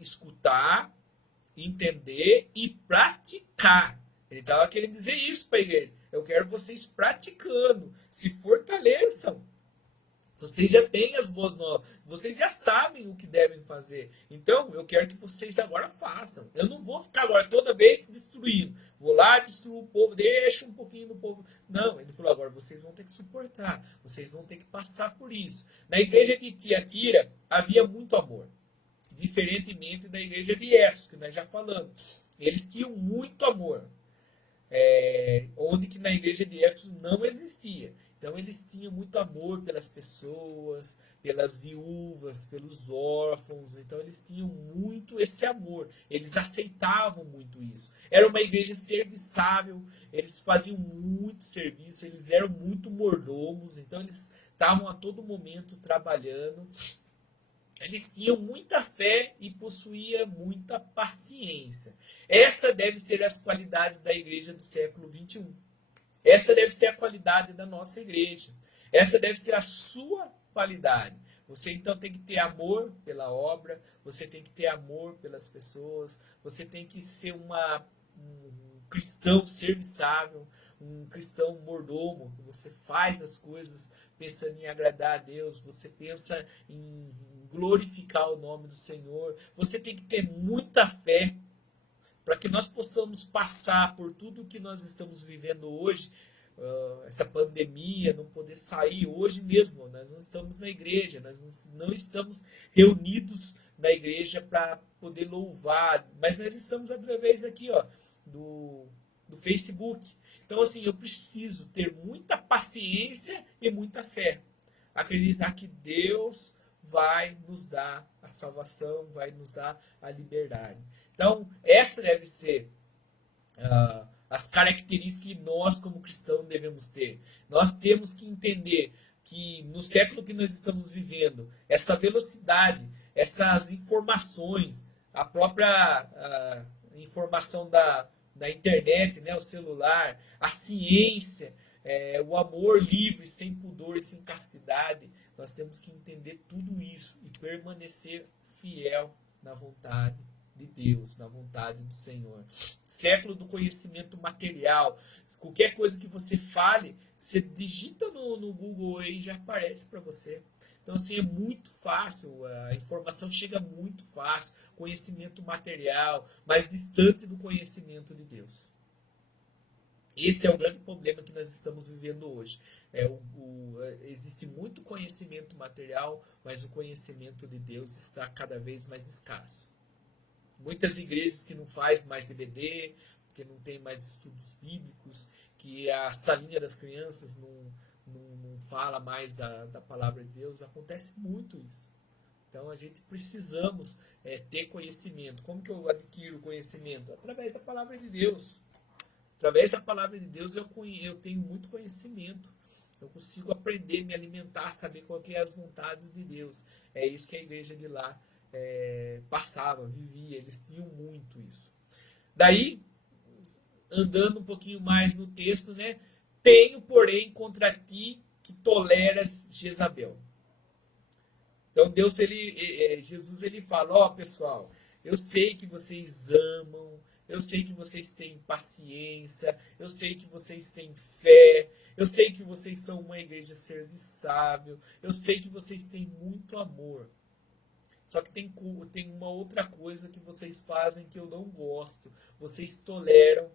escutar, entender e praticar. Ele estava querendo dizer isso para a igreja. Eu quero vocês praticando, se fortaleçam. Vocês já têm as boas novas, vocês já sabem o que devem fazer. Então, eu quero que vocês agora façam. Eu não vou ficar agora toda vez destruindo. Vou lá, destruo o povo, deixo um pouquinho do povo. Não, ele falou, agora vocês vão ter que suportar, vocês vão ter que passar por isso. Na igreja de Tiatira havia muito amor, diferentemente da igreja de Éfeso, que nós já falamos. Eles tinham muito amor. Onde que na igreja de Éfeso não existia. Então eles tinham muito amor pelas pessoas, pelas viúvas, pelos órfãos. Então eles tinham muito esse amor. Eles aceitavam muito isso. Era uma igreja serviçável. Eles faziam muito serviço. Eles eram muito mordomos. Então eles estavam a todo momento trabalhando. Eles tinham muita fé e possuíam muita paciência. Essa deve ser as qualidades da igreja do século 21. Essa deve ser a qualidade da nossa igreja. Essa deve ser a sua qualidade. Você então tem que ter amor pela obra, você tem que ter amor pelas pessoas, você tem que ser um cristão serviçável, um cristão mordomo. Você faz as coisas pensando em agradar a Deus, você pensa em glorificar o nome do Senhor. Você tem que ter muita fé para que nós possamos passar por tudo que nós estamos vivendo hoje, essa pandemia, não poder sair hoje mesmo. Nós não estamos na igreja, nós não estamos reunidos na igreja para poder louvar, mas nós estamos através aqui do Facebook. Então assim, eu preciso ter muita paciência e muita fé. Acreditar que Deus vai nos dar a salvação, vai nos dar a liberdade. Então, essa deve ser as características que nós, como cristãos, devemos ter. Nós temos que entender que no século que nós estamos vivendo, essa velocidade, essas informações, a própria informação da internet, né, o celular, a ciência, o amor livre, sem pudor e sem castidade, nós temos que entender tudo isso e permanecer fiel na vontade de Deus, na vontade do Senhor. Século do conhecimento material. Qualquer coisa que você fale, você digita no Google e já aparece para você. Então, assim, é muito fácil, a informação chega muito fácil, conhecimento material, mas distante do conhecimento de Deus. Esse é o grande problema que nós estamos vivendo hoje. Existe muito conhecimento material, mas o conhecimento de Deus está cada vez mais escasso. Muitas igrejas que não fazem mais EBD, porque não tem mais estudos bíblicos, que a salinha das crianças não fala mais da palavra de Deus. Acontece muito isso. Então a gente precisamos ter conhecimento. Como que eu adquiro conhecimento? Através da palavra de Deus. Através da palavra de Deus eu tenho muito conhecimento. Eu consigo aprender, me alimentar, saber qual que é as vontades de Deus. É isso que a igreja de lá passava, vivia. Eles tinham muito isso. Daí, andando um pouquinho mais no texto, né? Tenho, porém, contra ti que toleras Jezabel. Então Jesus ele fala, ó pessoal, eu sei que vocês amam, eu sei que vocês têm paciência, eu sei que vocês têm fé, eu sei que vocês são uma igreja serviçável, eu sei que vocês têm muito amor. Só que tem uma outra coisa que vocês fazem que eu não gosto. Vocês toleram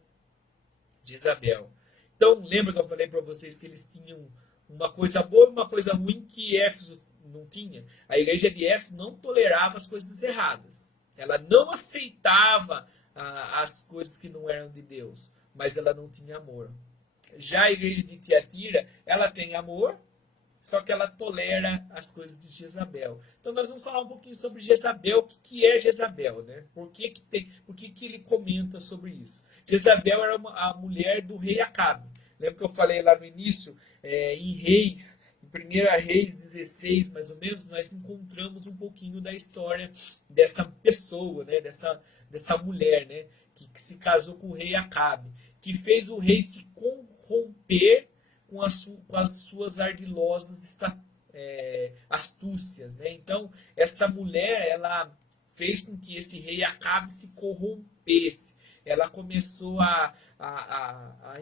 Jezabel. Então, lembra que eu falei para vocês que eles tinham uma coisa boa e uma coisa ruim que Éfeso não tinha? A igreja de Éfeso não tolerava as coisas erradas. Ela não aceitava as coisas que não eram de Deus, mas ela não tinha amor. Já a igreja de Tiatira, ela tem amor, só que ela tolera as coisas de Jezabel. Então nós vamos falar um pouquinho sobre Jezabel, o que é Jezabel, né? Por que ele comenta sobre isso? Jezabel era a mulher do rei Acabe. Lembra que eu falei lá no início, em Reis, em 1 Reis 16, mais ou menos, nós encontramos um pouquinho da história dessa pessoa, né? dessa mulher, né? que se casou com o rei Acabe, que fez o rei se corromper com as suas ardilosas astúcias. Né? Então, essa mulher, ela fez com que esse rei Acabe se corrompesse. Ela começou a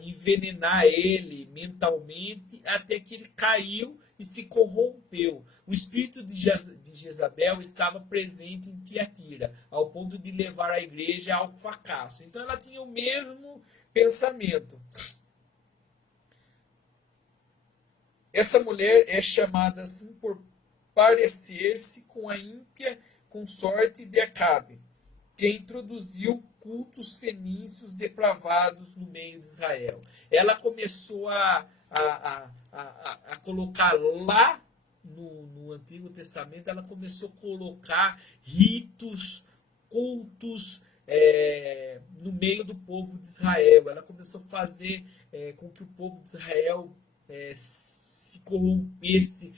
envenenar ele mentalmente até que ele caiu e se corrompeu. O espírito de Jezabel estava presente em Tiatira, ao ponto de levar a igreja ao fracasso. Então ela tinha o mesmo pensamento. Essa mulher é chamada assim por parecer-se com a ímpia consorte de Acabe, que introduziu cultos fenícios depravados no meio de Israel. Ela começou a colocar lá no Antigo Testamento, ela começou a colocar ritos, cultos no meio do povo de Israel. Ela começou a fazer com que o povo de Israel se corrompesse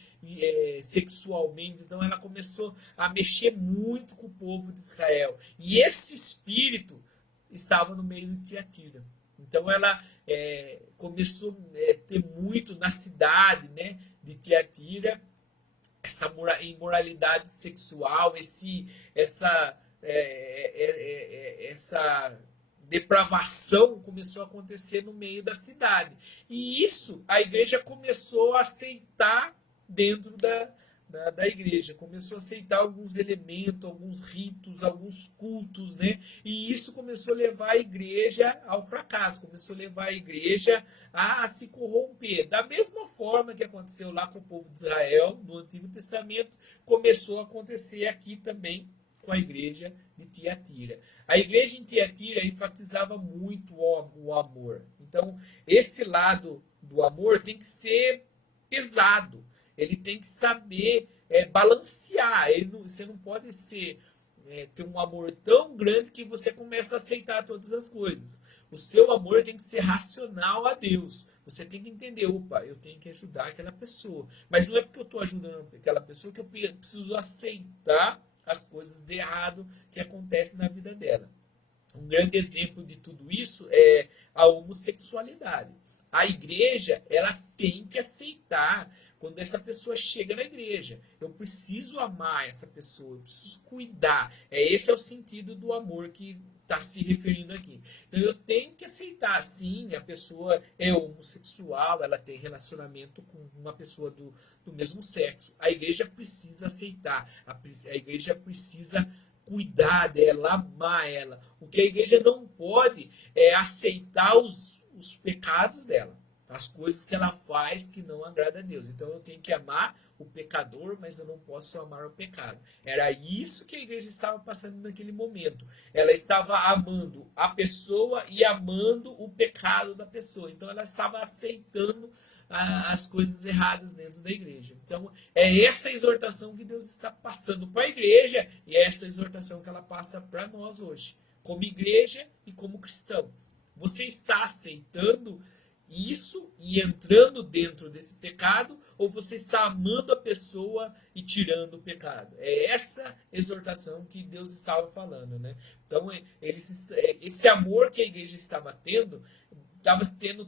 sexualmente. Então ela começou a mexer muito com o povo de Israel. E esse espírito estava no meio de Tiatira. Então ela começou a ter muito na cidade, né, de Tiatira, essa imoralidade sexual, essa depravação começou a acontecer no meio da cidade. E isso a igreja começou a aceitar dentro da igreja. Começou a aceitar alguns elementos, alguns ritos, alguns cultos, né? E isso começou a levar a igreja ao fracasso. Começou a levar a igreja a se corromper. Da mesma forma que aconteceu lá com o povo de Israel, no Antigo Testamento, começou a acontecer aqui também com a igreja de Tiatira. A igreja em Tiatira enfatizava muito o amor. Então, esse lado do amor tem que ser pesado. Ele tem que saber balancear. Você não pode ter um amor tão grande que você começa a aceitar todas as coisas. O seu amor tem que ser racional a Deus. Você tem que entender, opa, eu tenho que ajudar aquela pessoa. Mas não é porque eu estou ajudando aquela pessoa que eu preciso aceitar as coisas de errado que acontecem na vida dela. Um grande exemplo de tudo isso é a homossexualidade. A igreja, ela tem que aceitar quando essa pessoa chega na igreja. Eu preciso amar essa pessoa, eu preciso cuidar. Esse é o sentido do amor que está se referindo aqui. Então eu tenho que aceitar, sim, a pessoa é homossexual, ela tem relacionamento com uma pessoa do mesmo sexo. A igreja precisa aceitar, a igreja precisa cuidar dela, amar ela. O que a igreja não pode é aceitar os pecados dela. as coisas que ela faz que não agrada a Deus. Então eu tenho que amar o pecador, mas eu não posso amar o pecado. Era isso que a igreja estava passando naquele momento. Ela estava amando a pessoa e amando o pecado da pessoa. Então ela estava aceitando as coisas erradas dentro da igreja. Então é essa exortação que Deus está passando para a igreja e é essa exortação que ela passa para nós hoje, como igreja e como cristão. Você está aceitando isso e entrando dentro desse pecado, ou você está amando a pessoa e tirando o pecado? É essa exortação que Deus estava falando, né? Então, esse amor que a igreja estava tendo, estava sendo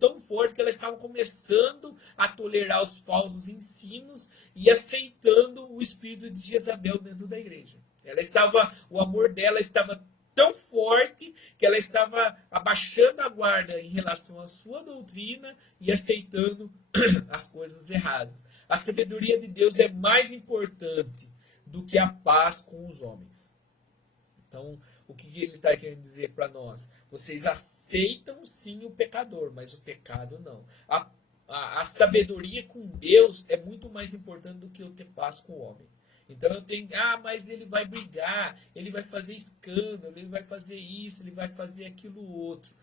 tão forte que ela estava começando a tolerar os falsos ensinos e aceitando o espírito de Jezabel dentro da igreja. O amor dela estava tão forte que ela estava abaixando a guarda em relação à sua doutrina e aceitando as coisas erradas. A sabedoria de Deus é mais importante do que a paz com os homens. Então, o que ele está querendo dizer para nós? Vocês aceitam sim o pecador, mas o pecado não. A sabedoria com Deus é muito mais importante do que eu ter paz com o homem. Então eu tenho, mas ele vai brigar, ele vai fazer escândalo, ele vai fazer isso, ele vai fazer aquilo outro.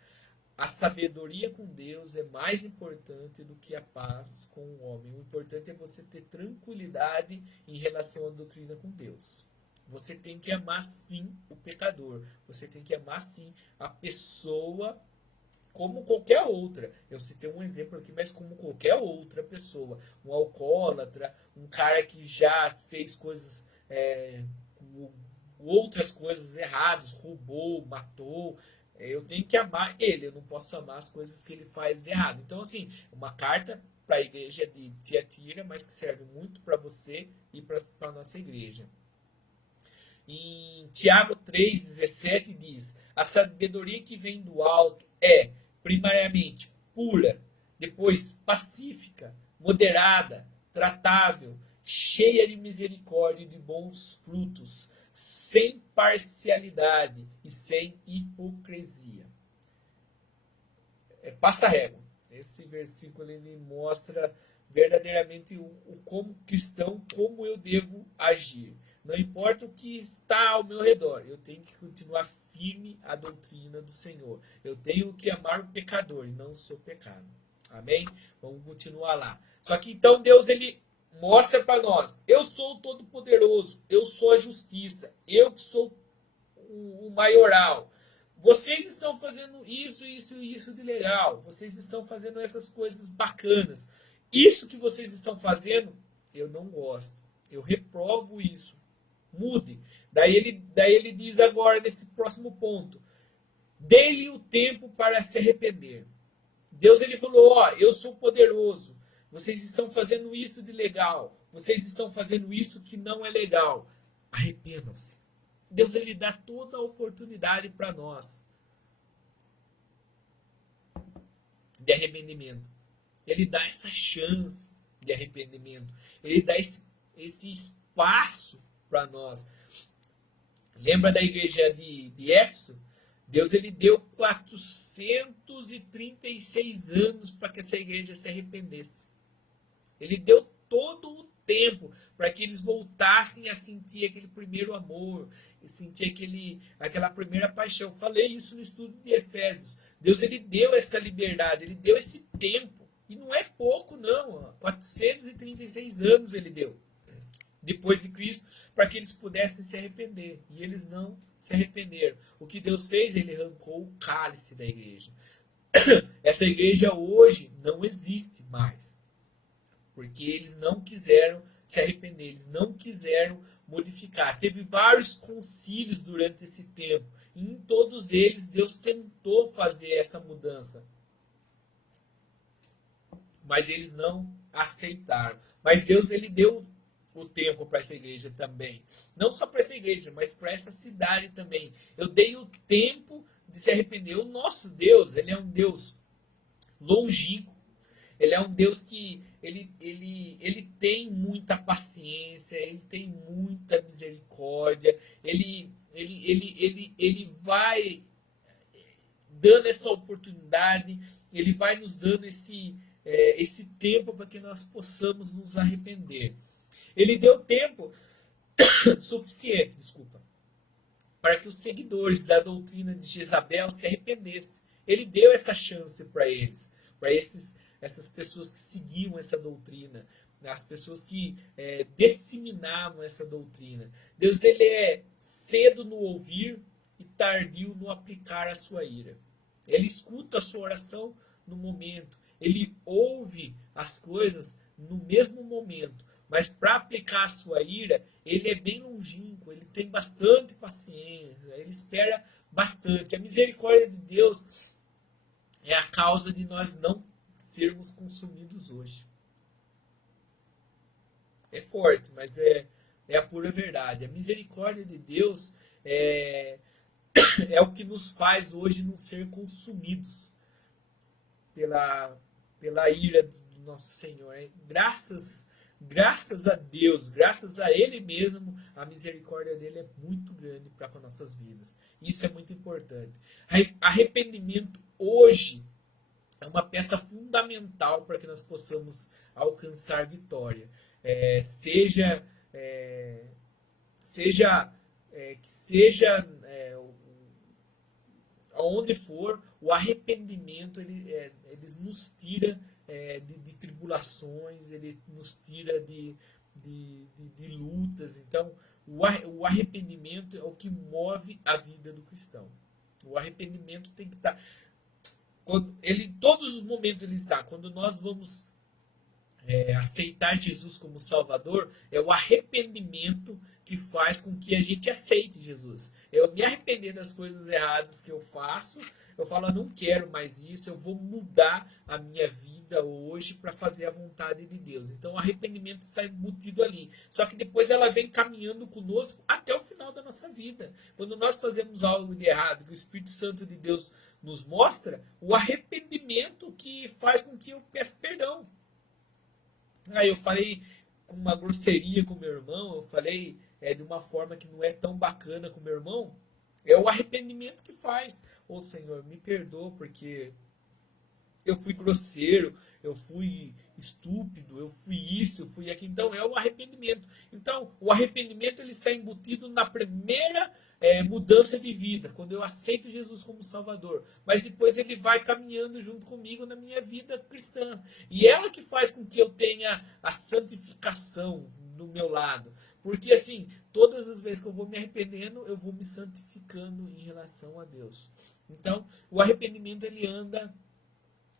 A sabedoria com Deus é mais importante do que a paz com o homem. O importante é você ter tranquilidade em relação à doutrina com Deus. Você tem que amar sim o pecador, você tem que amar sim a pessoa como qualquer outra. Eu citei um exemplo aqui, mas como qualquer outra pessoa. Um alcoólatra, um cara que já fez coisas, outras coisas erradas, roubou, matou. Eu tenho que amar ele, eu não posso amar as coisas que ele faz de errado. Então, assim, uma carta para a igreja de Tiatira, mas que serve muito para você e para a nossa igreja. Em Tiago 3,17 diz: a sabedoria que vem do alto é, primariamente, pura, depois pacífica, moderada, tratável, cheia de misericórdia e de bons frutos, sem parcialidade e sem hipocrisia. Passa a régua. Esse versículo ele mostra verdadeiramente como cristão, como eu devo agir. Não importa o que está ao meu redor, eu tenho que continuar firme à doutrina do Senhor. Eu tenho que amar o pecador e não o seu pecado. Amém? Vamos continuar lá. Só que então Deus ele mostra para nós: eu sou o Todo-Poderoso, eu sou a justiça, eu que sou o maioral. Vocês estão fazendo isso, isso e isso de legal. Vocês estão fazendo essas coisas bacanas. Isso que vocês estão fazendo, eu não gosto. Eu reprovo isso. Mude. Daí ele diz agora, nesse próximo ponto: dê-lhe o tempo para se arrepender. Deus ele falou: eu sou poderoso. Vocês estão fazendo isso de legal. Vocês estão fazendo isso que não é legal. Arrependam-se. Deus ele dá toda a oportunidade para nós de arrependimento. Ele dá essa chance de arrependimento. Ele dá esse espaço para nós. Lembra da igreja de Éfeso? Deus ele deu 436 anos para que essa igreja se arrependesse. Ele deu todo o tempo para que eles voltassem a sentir aquele primeiro amor, sentir aquela primeira paixão. Eu falei isso no estudo de Efésios. Deus ele deu essa liberdade, ele deu esse tempo. E não é pouco não, 436 anos ele deu, depois de Cristo, para que eles pudessem se arrepender. E eles não se arrependeram. O que Deus fez? Ele arrancou o cálice da igreja. Essa igreja hoje não existe mais. Porque eles não quiseram se arrepender, eles não quiseram modificar. Teve vários concílios durante esse tempo. E em todos eles, Deus tentou fazer essa mudança. Mas eles não aceitaram. Mas Deus ele deu o tempo para essa igreja também. Não só para essa igreja, mas para essa cidade também. Eu dei o tempo de se arrepender. O nosso Deus, ele é um Deus longínquo. Ele é um Deus que ele tem muita paciência, ele tem muita misericórdia, ele vai dando essa oportunidade, Ele vai nos dando esse tempo para que nós possamos nos arrepender. Ele deu tempo suficiente, para que os seguidores da doutrina de Jezabel se arrependessem. Ele deu essa chance para eles, para essas pessoas que seguiam essa doutrina, as pessoas que disseminavam essa doutrina. Deus, ele é cedo no ouvir e tardio no aplicar a sua ira. Ele escuta a sua oração no momento, ele ouve as coisas no mesmo momento, mas para aplicar a sua ira, ele é bem longínquo, ele tem bastante paciência, ele espera bastante. A misericórdia de Deus é a causa de nós não sermos consumidos hoje. É forte, mas é a pura verdade. A misericórdia de Deus é o que nos faz hoje não ser consumidos pela ira do nosso Senhor. Graças a Deus, graças a Ele mesmo, a misericórdia dele é muito grande para com nossas vidas. Isso é muito importante. Arrependimento hoje é uma peça fundamental para que nós possamos alcançar vitória. Seja aonde for, o arrependimento eles nos tira de tribulações, ele nos tira de lutas. Então, o arrependimento é o que move a vida do cristão. O arrependimento tem que estar... todos os momentos ele está. Quando nós vamos aceitar Jesus como Salvador, é o arrependimento que faz com que a gente aceite Jesus. Eu me arrepender das coisas erradas que eu faço, eu falo, eu não quero mais isso, eu vou mudar a minha vida hoje para fazer a vontade de Deus. Então o arrependimento está embutido ali. Só que depois ela vem caminhando conosco até o final da nossa vida. Quando nós fazemos algo de errado, que o Espírito Santo de Deus nos mostra, o arrependimento que faz com que eu peça perdão. Aí eu falei com uma grosseria com meu irmão, eu falei de uma forma que não é tão bacana com meu irmão. É o arrependimento que faz. Ô Senhor, me perdoa porque eu fui grosseiro, eu fui estúpido, eu fui isso, eu fui aquilo. Então é o arrependimento. Então o arrependimento ele está embutido na primeira mudança de vida, quando eu aceito Jesus como Salvador. Mas depois ele vai caminhando junto comigo na minha vida cristã. E ela que faz com que eu tenha a santificação do meu lado. Porque assim, todas as vezes que eu vou me arrependendo, eu vou me santificando em relação a Deus. Então o arrependimento ele anda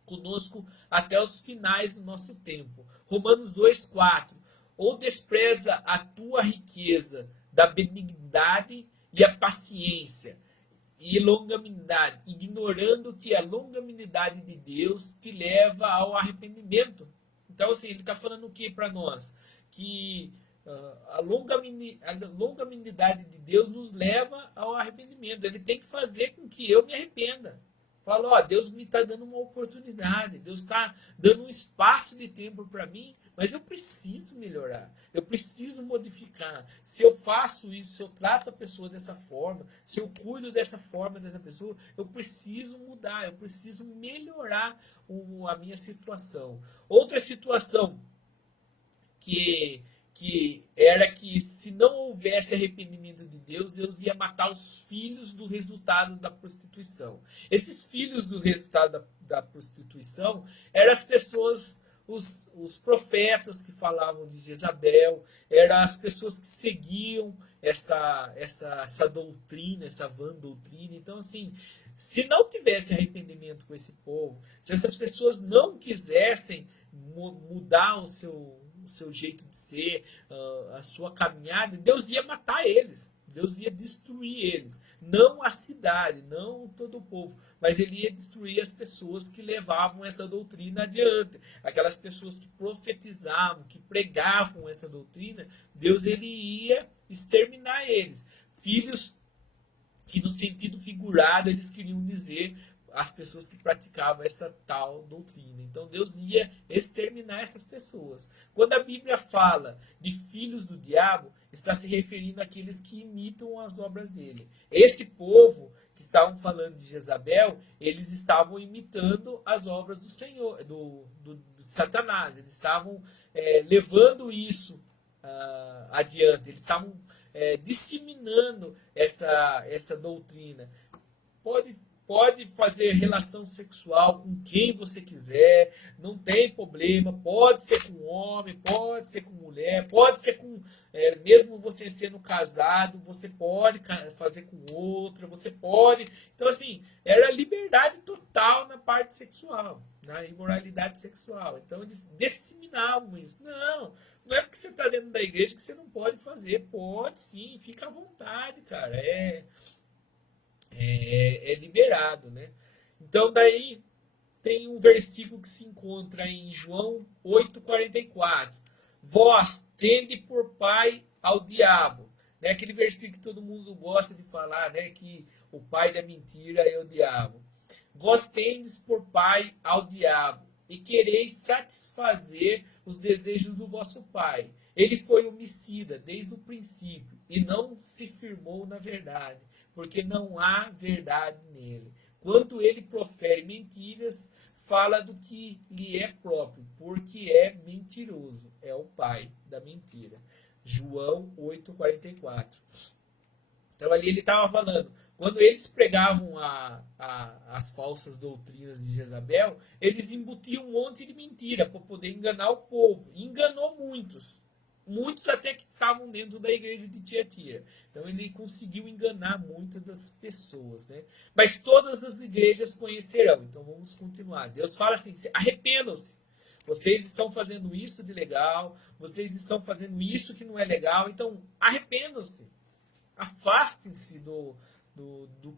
conosco até os finais do nosso tempo. Romanos 2,4. Ou despreza a tua riqueza da benignidade e a paciência e longanimidade, ignorando que a longanimidade de Deus te leva ao arrependimento. Então, assim, ele está falando o que para nós? Que a longanimidade de Deus nos leva ao arrependimento. Ele tem que fazer com que eu me arrependa. Fala, Deus me está dando uma oportunidade, Deus está dando um espaço de tempo para mim, mas eu preciso melhorar, eu preciso modificar. Se eu faço isso, se eu trato a pessoa dessa forma, se eu cuido dessa forma dessa pessoa, eu preciso mudar, eu preciso melhorar a minha situação. Outra situação que era que se não houvesse arrependimento de Deus, Deus ia matar os filhos do resultado da prostituição. Esses filhos do resultado da prostituição eram as pessoas, os profetas que falavam de Jezabel, eram as pessoas que seguiam essa doutrina, essa vã doutrina. Então, assim, se não tivesse arrependimento com esse povo, se essas pessoas não quisessem mudar o seu jeito de ser, a sua caminhada, Deus ia matar eles, Deus ia destruir eles, não a cidade, não todo o povo, mas ele ia destruir as pessoas que levavam essa doutrina adiante, aquelas pessoas que profetizavam, que pregavam essa doutrina, Deus ele ia exterminar eles. Filhos que no sentido figurado eles queriam dizer as pessoas que praticavam essa tal doutrina. Então Deus ia exterminar essas pessoas. Quando a Bíblia fala de filhos do diabo, está se referindo àqueles que imitam as obras dele. Esse povo que estavam falando de Jezabel, eles estavam imitando as obras do Senhor, do Satanás. Eles estavam levando isso adiante. Eles estavam disseminando essa doutrina. Pode fazer relação sexual com quem você quiser, não tem problema, pode ser com homem, pode ser com mulher, pode ser com, mesmo você sendo casado, você pode fazer com outra, você pode. Então, assim, era liberdade total na parte sexual, na imoralidade sexual. Então, eles disseminavam isso. Não é porque você está dentro da igreja que você não pode fazer. Pode sim, fica à vontade, cara. É liberado, né? Então daí tem um versículo que se encontra em João 8,44. Vós tende por pai ao diabo. Né? Aquele versículo que todo mundo gosta de falar, né? Que o pai da mentira é o diabo. Vós tendes por pai ao diabo e quereis satisfazer os desejos do vosso pai. Ele foi homicida desde o princípio e não se firmou na verdade, porque não há verdade nele. Quando ele profere mentiras, fala do que lhe é próprio, porque é mentiroso, é o pai da mentira. João 8,44. Então ali ele estava falando, quando eles pregavam as falsas doutrinas de Jezabel, eles embutiam um monte de mentira para poder enganar o povo. E enganou muitos. Muitos até que estavam dentro da igreja de Tiatira. Então ele conseguiu enganar muitas das pessoas. Né? Mas todas as igrejas conhecerão. Então vamos continuar. Deus fala assim, arrependam-se. Vocês estão fazendo isso de legal. Vocês estão fazendo isso que não é legal. Então arrependam-se. Afastem-se do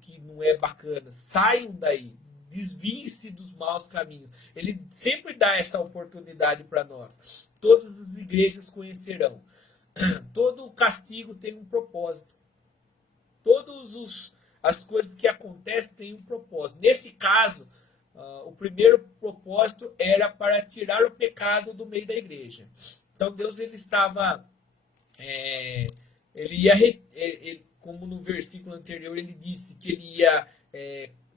que não é bacana. Saiam daí. Desviem-se dos maus caminhos. Ele sempre dá essa oportunidade para nós. Todas as igrejas conhecerão. Todo castigo tem um propósito. Todas as coisas que acontecem têm um propósito. Nesse caso, o primeiro propósito era para tirar o pecado do meio da igreja. Então Deus ele estava... como no versículo anterior ele disse que ele ia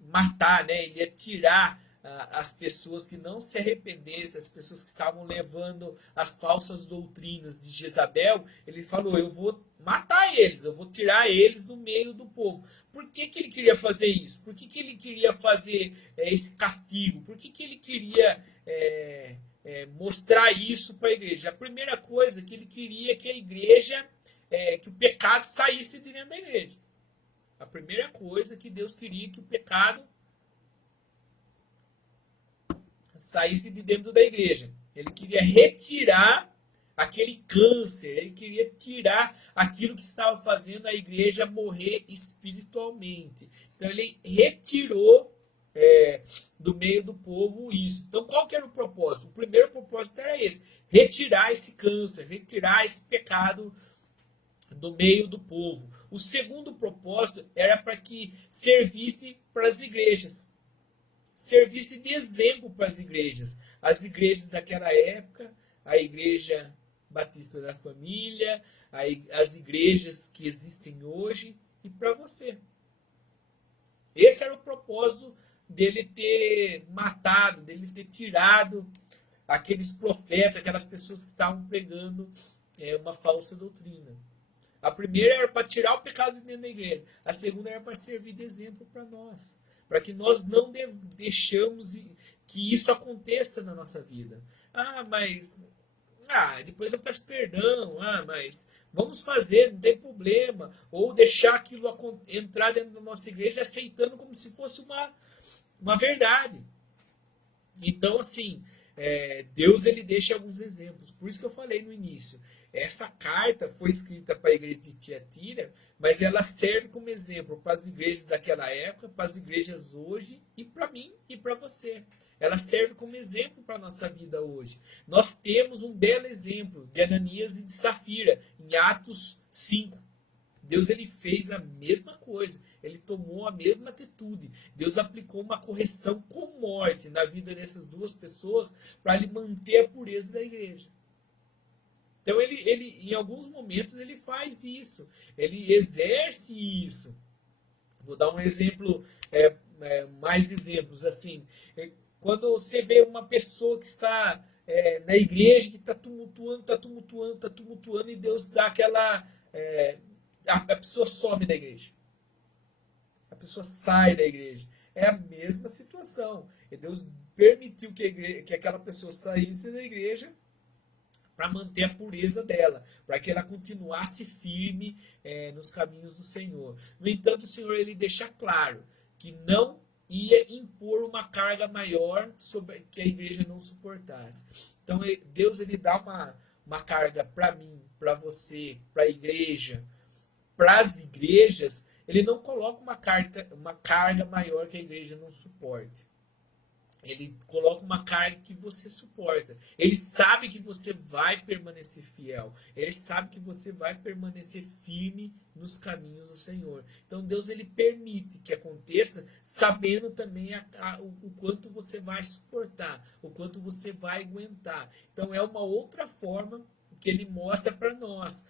matar, né? Ele ia tirar as pessoas que não se arrependessem, as pessoas que estavam levando as falsas doutrinas de Jezabel. Ele falou, eu vou matar eles, eu vou tirar eles do meio do povo. Por que ele queria fazer isso? Por que ele queria fazer esse castigo? Por que ele queria mostrar isso para a igreja? A primeira coisa que ele queria que a igreja, que o pecado saísse de dentro da igreja. A primeira coisa que Deus queria que o pecado saísse de dentro da igreja. Ele queria retirar aquele câncer, ele queria tirar aquilo que estava fazendo a igreja morrer espiritualmente. Então ele retirou do meio do povo isso. Então qual que era o propósito? O primeiro propósito era esse, retirar esse câncer, retirar esse pecado do meio do povo. O segundo propósito era para que servisse para as igrejas. Servisse de exemplo para as igrejas. As igrejas daquela época, a Igreja Batista da Família, as igrejas que existem hoje e para você. Esse era o propósito dele ter matado, dele ter tirado aqueles profetas, aquelas pessoas que estavam pregando uma falsa doutrina. A primeira era para tirar o pecado de dentro da igreja. A segunda era para servir de exemplo para nós. Para que nós não deixamos que isso aconteça na nossa vida. Depois eu peço perdão. Mas vamos fazer, não tem problema. Ou deixar aquilo entrar dentro da nossa igreja aceitando como se fosse uma verdade. Então, assim, Deus ele deixa alguns exemplos. Por isso que eu falei no início. Essa carta foi escrita para a igreja de Tiatira, mas ela serve como exemplo para as igrejas daquela época, para as igrejas hoje e para mim e para você. Ela serve como exemplo para a nossa vida hoje. Nós temos um belo exemplo de Ananias e de Safira, em Atos 5. Deus ele fez a mesma coisa, ele tomou a mesma atitude. Deus aplicou uma correção com morte na vida dessas duas pessoas para ele manter a pureza da igreja. Então ele em alguns momentos ele faz isso, ele exerce isso. Vou dar um exemplo, mais exemplos assim. Quando você vê uma pessoa que está na igreja, que está tumultuando, e Deus dá aquela... a pessoa some da igreja. A pessoa sai da igreja. É a mesma situação. E Deus permitiu que aquela pessoa saísse da igreja para manter a pureza dela, para que ela continuasse firme nos caminhos do Senhor. No entanto, o Senhor ele deixa claro que não ia impor uma carga maior sobre que a igreja não suportasse. Então, Deus ele dá uma carga para mim, para você, para a igreja, para as igrejas. Ele não coloca uma carga maior que a igreja não suporte. Ele coloca uma carga que você suporta. Ele sabe que você vai permanecer fiel. Ele sabe que você vai permanecer firme nos caminhos do Senhor. Então Deus ele permite que aconteça, sabendo também o quanto você vai suportar, o quanto você vai aguentar. Então é uma outra forma que ele mostra para nós.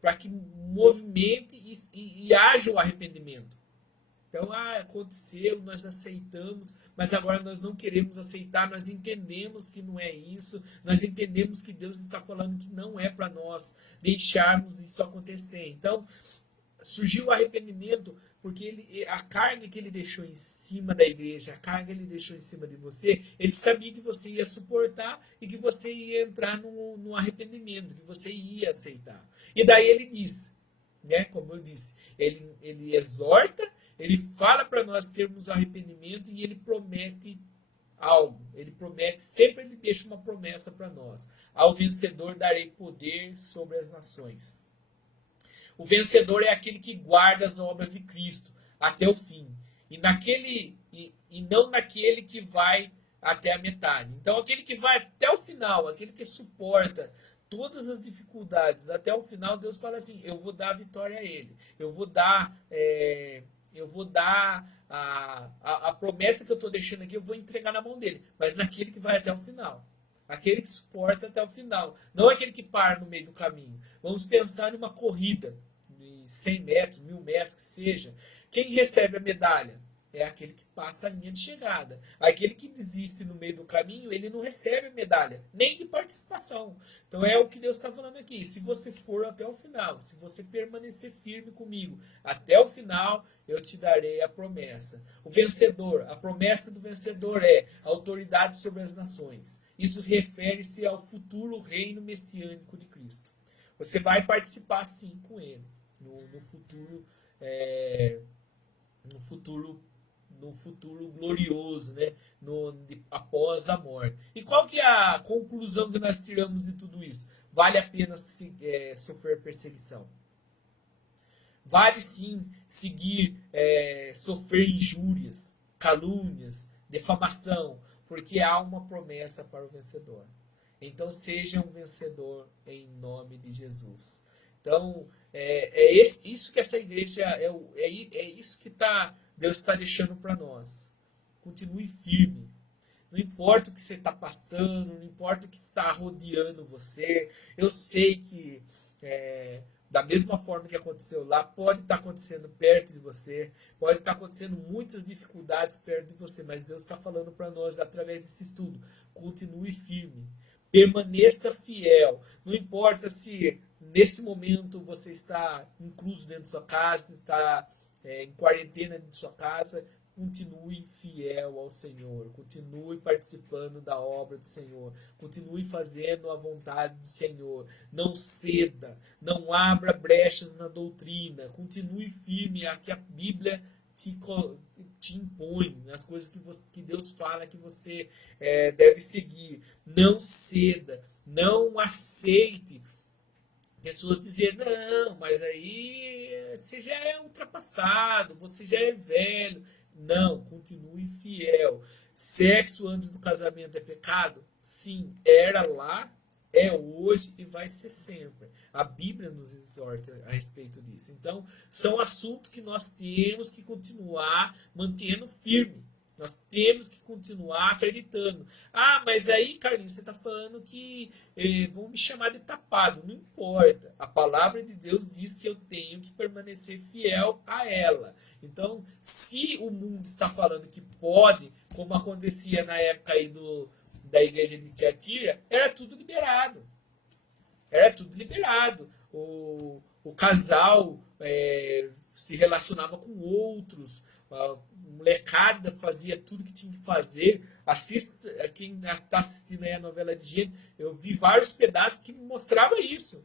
Para que movimente e haja o arrependimento. Então, aconteceu, nós aceitamos, mas agora nós não queremos aceitar, nós entendemos que não é isso, nós entendemos que Deus está falando que não é para nós deixarmos isso acontecer. Então, surgiu o arrependimento porque a carga que ele deixou em cima da igreja, a carga que ele deixou em cima de você, ele sabia que você ia suportar e que você ia entrar no arrependimento, que você ia aceitar. E daí ele diz, como eu disse, ele exorta, ele fala para nós termos arrependimento e ele promete algo. Ele promete, sempre ele deixa uma promessa para nós. Ao vencedor darei poder sobre as nações. O vencedor é aquele que guarda as obras de Cristo até o fim. E não naquele que vai até a metade. Então aquele que vai até o final, aquele que suporta todas as dificuldades até o final, Deus fala assim, eu vou dar a vitória a ele. Eu vou dar a promessa que eu estou deixando aqui, eu vou entregar na mão dele. Mas naquele que vai até o final. Aquele que suporta até o final. Não aquele que para no meio do caminho. Vamos pensar em uma corrida de 100 metros, 1000 metros, que seja. Quem recebe a medalha? É aquele que passa a linha de chegada. Aquele que desiste no meio do caminho, ele não recebe a medalha, nem de participação. Então é o que Deus está falando aqui. Se você for até o final, se você permanecer firme comigo até o final, eu te darei a promessa. O vencedor, a promessa do vencedor é autoridade sobre as nações. Isso refere-se ao futuro reino messiânico de Cristo. Você vai participar sim com ele no futuro glorioso, né? Após a morte. E qual que é a conclusão que nós tiramos de tudo isso? Vale a pena sofrer perseguição. Vale sim sofrer injúrias, calúnias, defamação, porque há uma promessa para o vencedor. Então seja um vencedor em nome de Jesus. Então isso que essa igreja é isso que Deus está deixando para nós. Continue firme. Não importa o que você está passando, não importa o que está rodeando você. Eu sei que da mesma forma que aconteceu lá, pode estar acontecendo perto de você, pode estar acontecendo muitas dificuldades perto de você, mas Deus está falando para nós através desse estudo. Continue firme. Permaneça fiel. Não importa se nesse momento você está incluso dentro da sua casa, está em quarentena dentro da sua casa, continue fiel ao Senhor, continue participando da obra do Senhor, continue fazendo a vontade do Senhor, não ceda, não abra brechas na doutrina, continue firme a que a Bíblia te impõe, as coisas que Deus fala que você deve seguir. Não ceda, não aceite pessoas dizer, não, mas aí você já é ultrapassado, você já é velho. Não, continue fiel. Sexo antes do casamento é pecado? Sim, era lá é hoje e vai ser sempre. A Bíblia nos exorta a respeito disso. Então, são assuntos que nós temos que continuar mantendo firme. Nós temos que continuar acreditando. Ah, mas aí, Carlinhos, você está falando que vão me chamar de tapado. Não importa. A palavra de Deus diz que eu tenho que permanecer fiel a ela. Então, se o mundo está falando que pode, como acontecia na época aí da igreja de Tiatira, era tudo liberado. Era tudo liberado. O casal se relacionava com outros. A molecada fazia tudo que tinha que fazer. Assista, quem está assistindo aí a novela de gênero, eu vi vários pedaços que mostrava isso.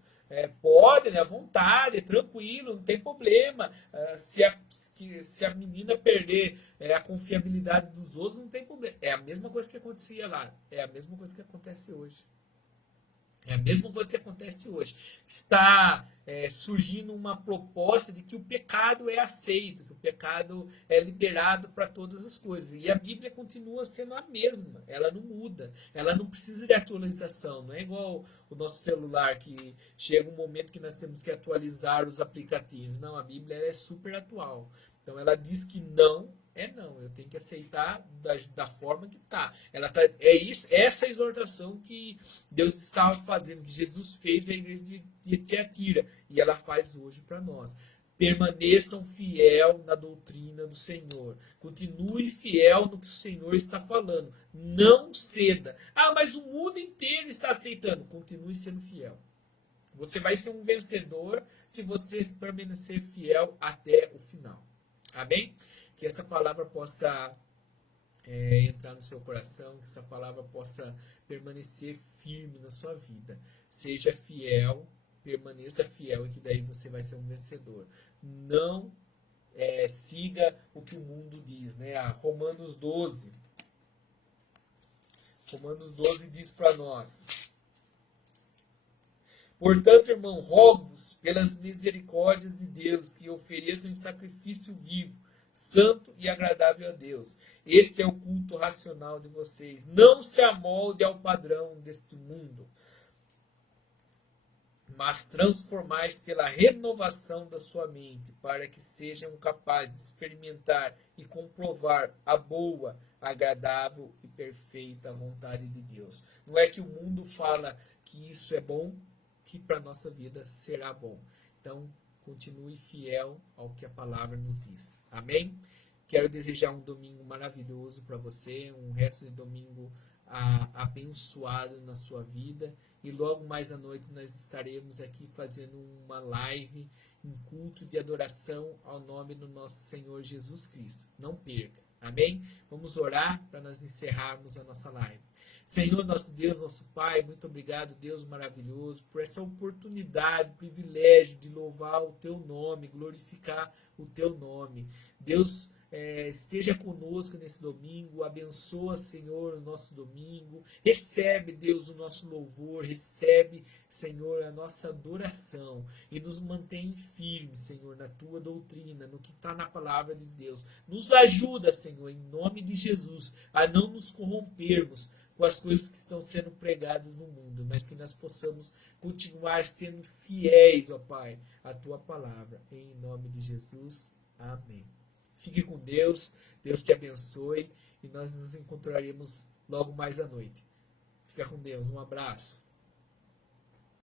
Pode, à vontade, é tranquilo, não tem problema. Se a menina perder a confiabilidade dos outros, não tem problema. É a mesma coisa que acontecia lá. É a mesma coisa que acontece hoje. É a mesma coisa que acontece hoje. Está surgindo uma proposta de que o pecado é aceito, que o pecado é liberado para todas as coisas. E a Bíblia continua sendo a mesma. Ela não muda. Ela não precisa de atualização. Não é igual o nosso celular, que chega um momento que nós temos que atualizar os aplicativos. Não, a Bíblia é super atual. Então ela diz que não é não, eu tenho que aceitar da forma que está. Essa exortação que Deus estava fazendo, que Jesus fez à igreja de Tiatira, e ela faz hoje para nós. Permaneçam fiel na doutrina do Senhor. Continue fiel no que o Senhor está falando. Não ceda. Ah, mas o mundo inteiro está aceitando. Continue sendo fiel. Você vai ser um vencedor se você permanecer fiel até o final. Amém? Que essa palavra possa entrar no seu coração, que essa palavra possa permanecer firme na sua vida. Seja fiel, permaneça fiel, e que daí você vai ser um vencedor. Não siga o que o mundo diz, né? Romanos 12 diz para nós: portanto, irmão, rogo-vos pelas misericórdias de Deus que ofereçam em sacrifício vivo, santo e agradável a Deus. Este é o culto racional de vocês. Não se amolde ao padrão deste mundo, mas transformais pela renovação da sua mente, para que sejam capazes de experimentar e comprovar a boa, agradável e perfeita vontade de Deus. Não é que o mundo fala que isso é bom, que para a nossa vida será bom. Então, continue fiel ao que a palavra nos diz. Amém? Quero desejar um domingo maravilhoso para você, um resto de domingo abençoado na sua vida. E logo mais à noite nós estaremos aqui fazendo uma live, um culto de adoração ao nome do nosso Senhor Jesus Cristo. Não perca. Amém? Vamos orar para nós encerrarmos a nossa live. Senhor, nosso Deus, nosso Pai, muito obrigado, Deus maravilhoso, por essa oportunidade, privilégio de louvar o Teu nome, glorificar o Teu nome. Deus, esteja conosco nesse domingo, abençoa, Senhor, o nosso domingo, recebe, Deus, o nosso louvor, recebe, Senhor, a nossa adoração e nos mantém firmes, Senhor, na Tua doutrina, no que está na palavra de Deus. Nos ajuda, Senhor, em nome de Jesus, a não nos corrompermos com as coisas que estão sendo pregadas no mundo, mas que nós possamos continuar sendo fiéis, ó Pai, à Tua palavra. Em nome de Jesus. Amém. Fique com Deus, Deus te abençoe e nós nos encontraremos logo mais à noite. Fica com Deus, um abraço.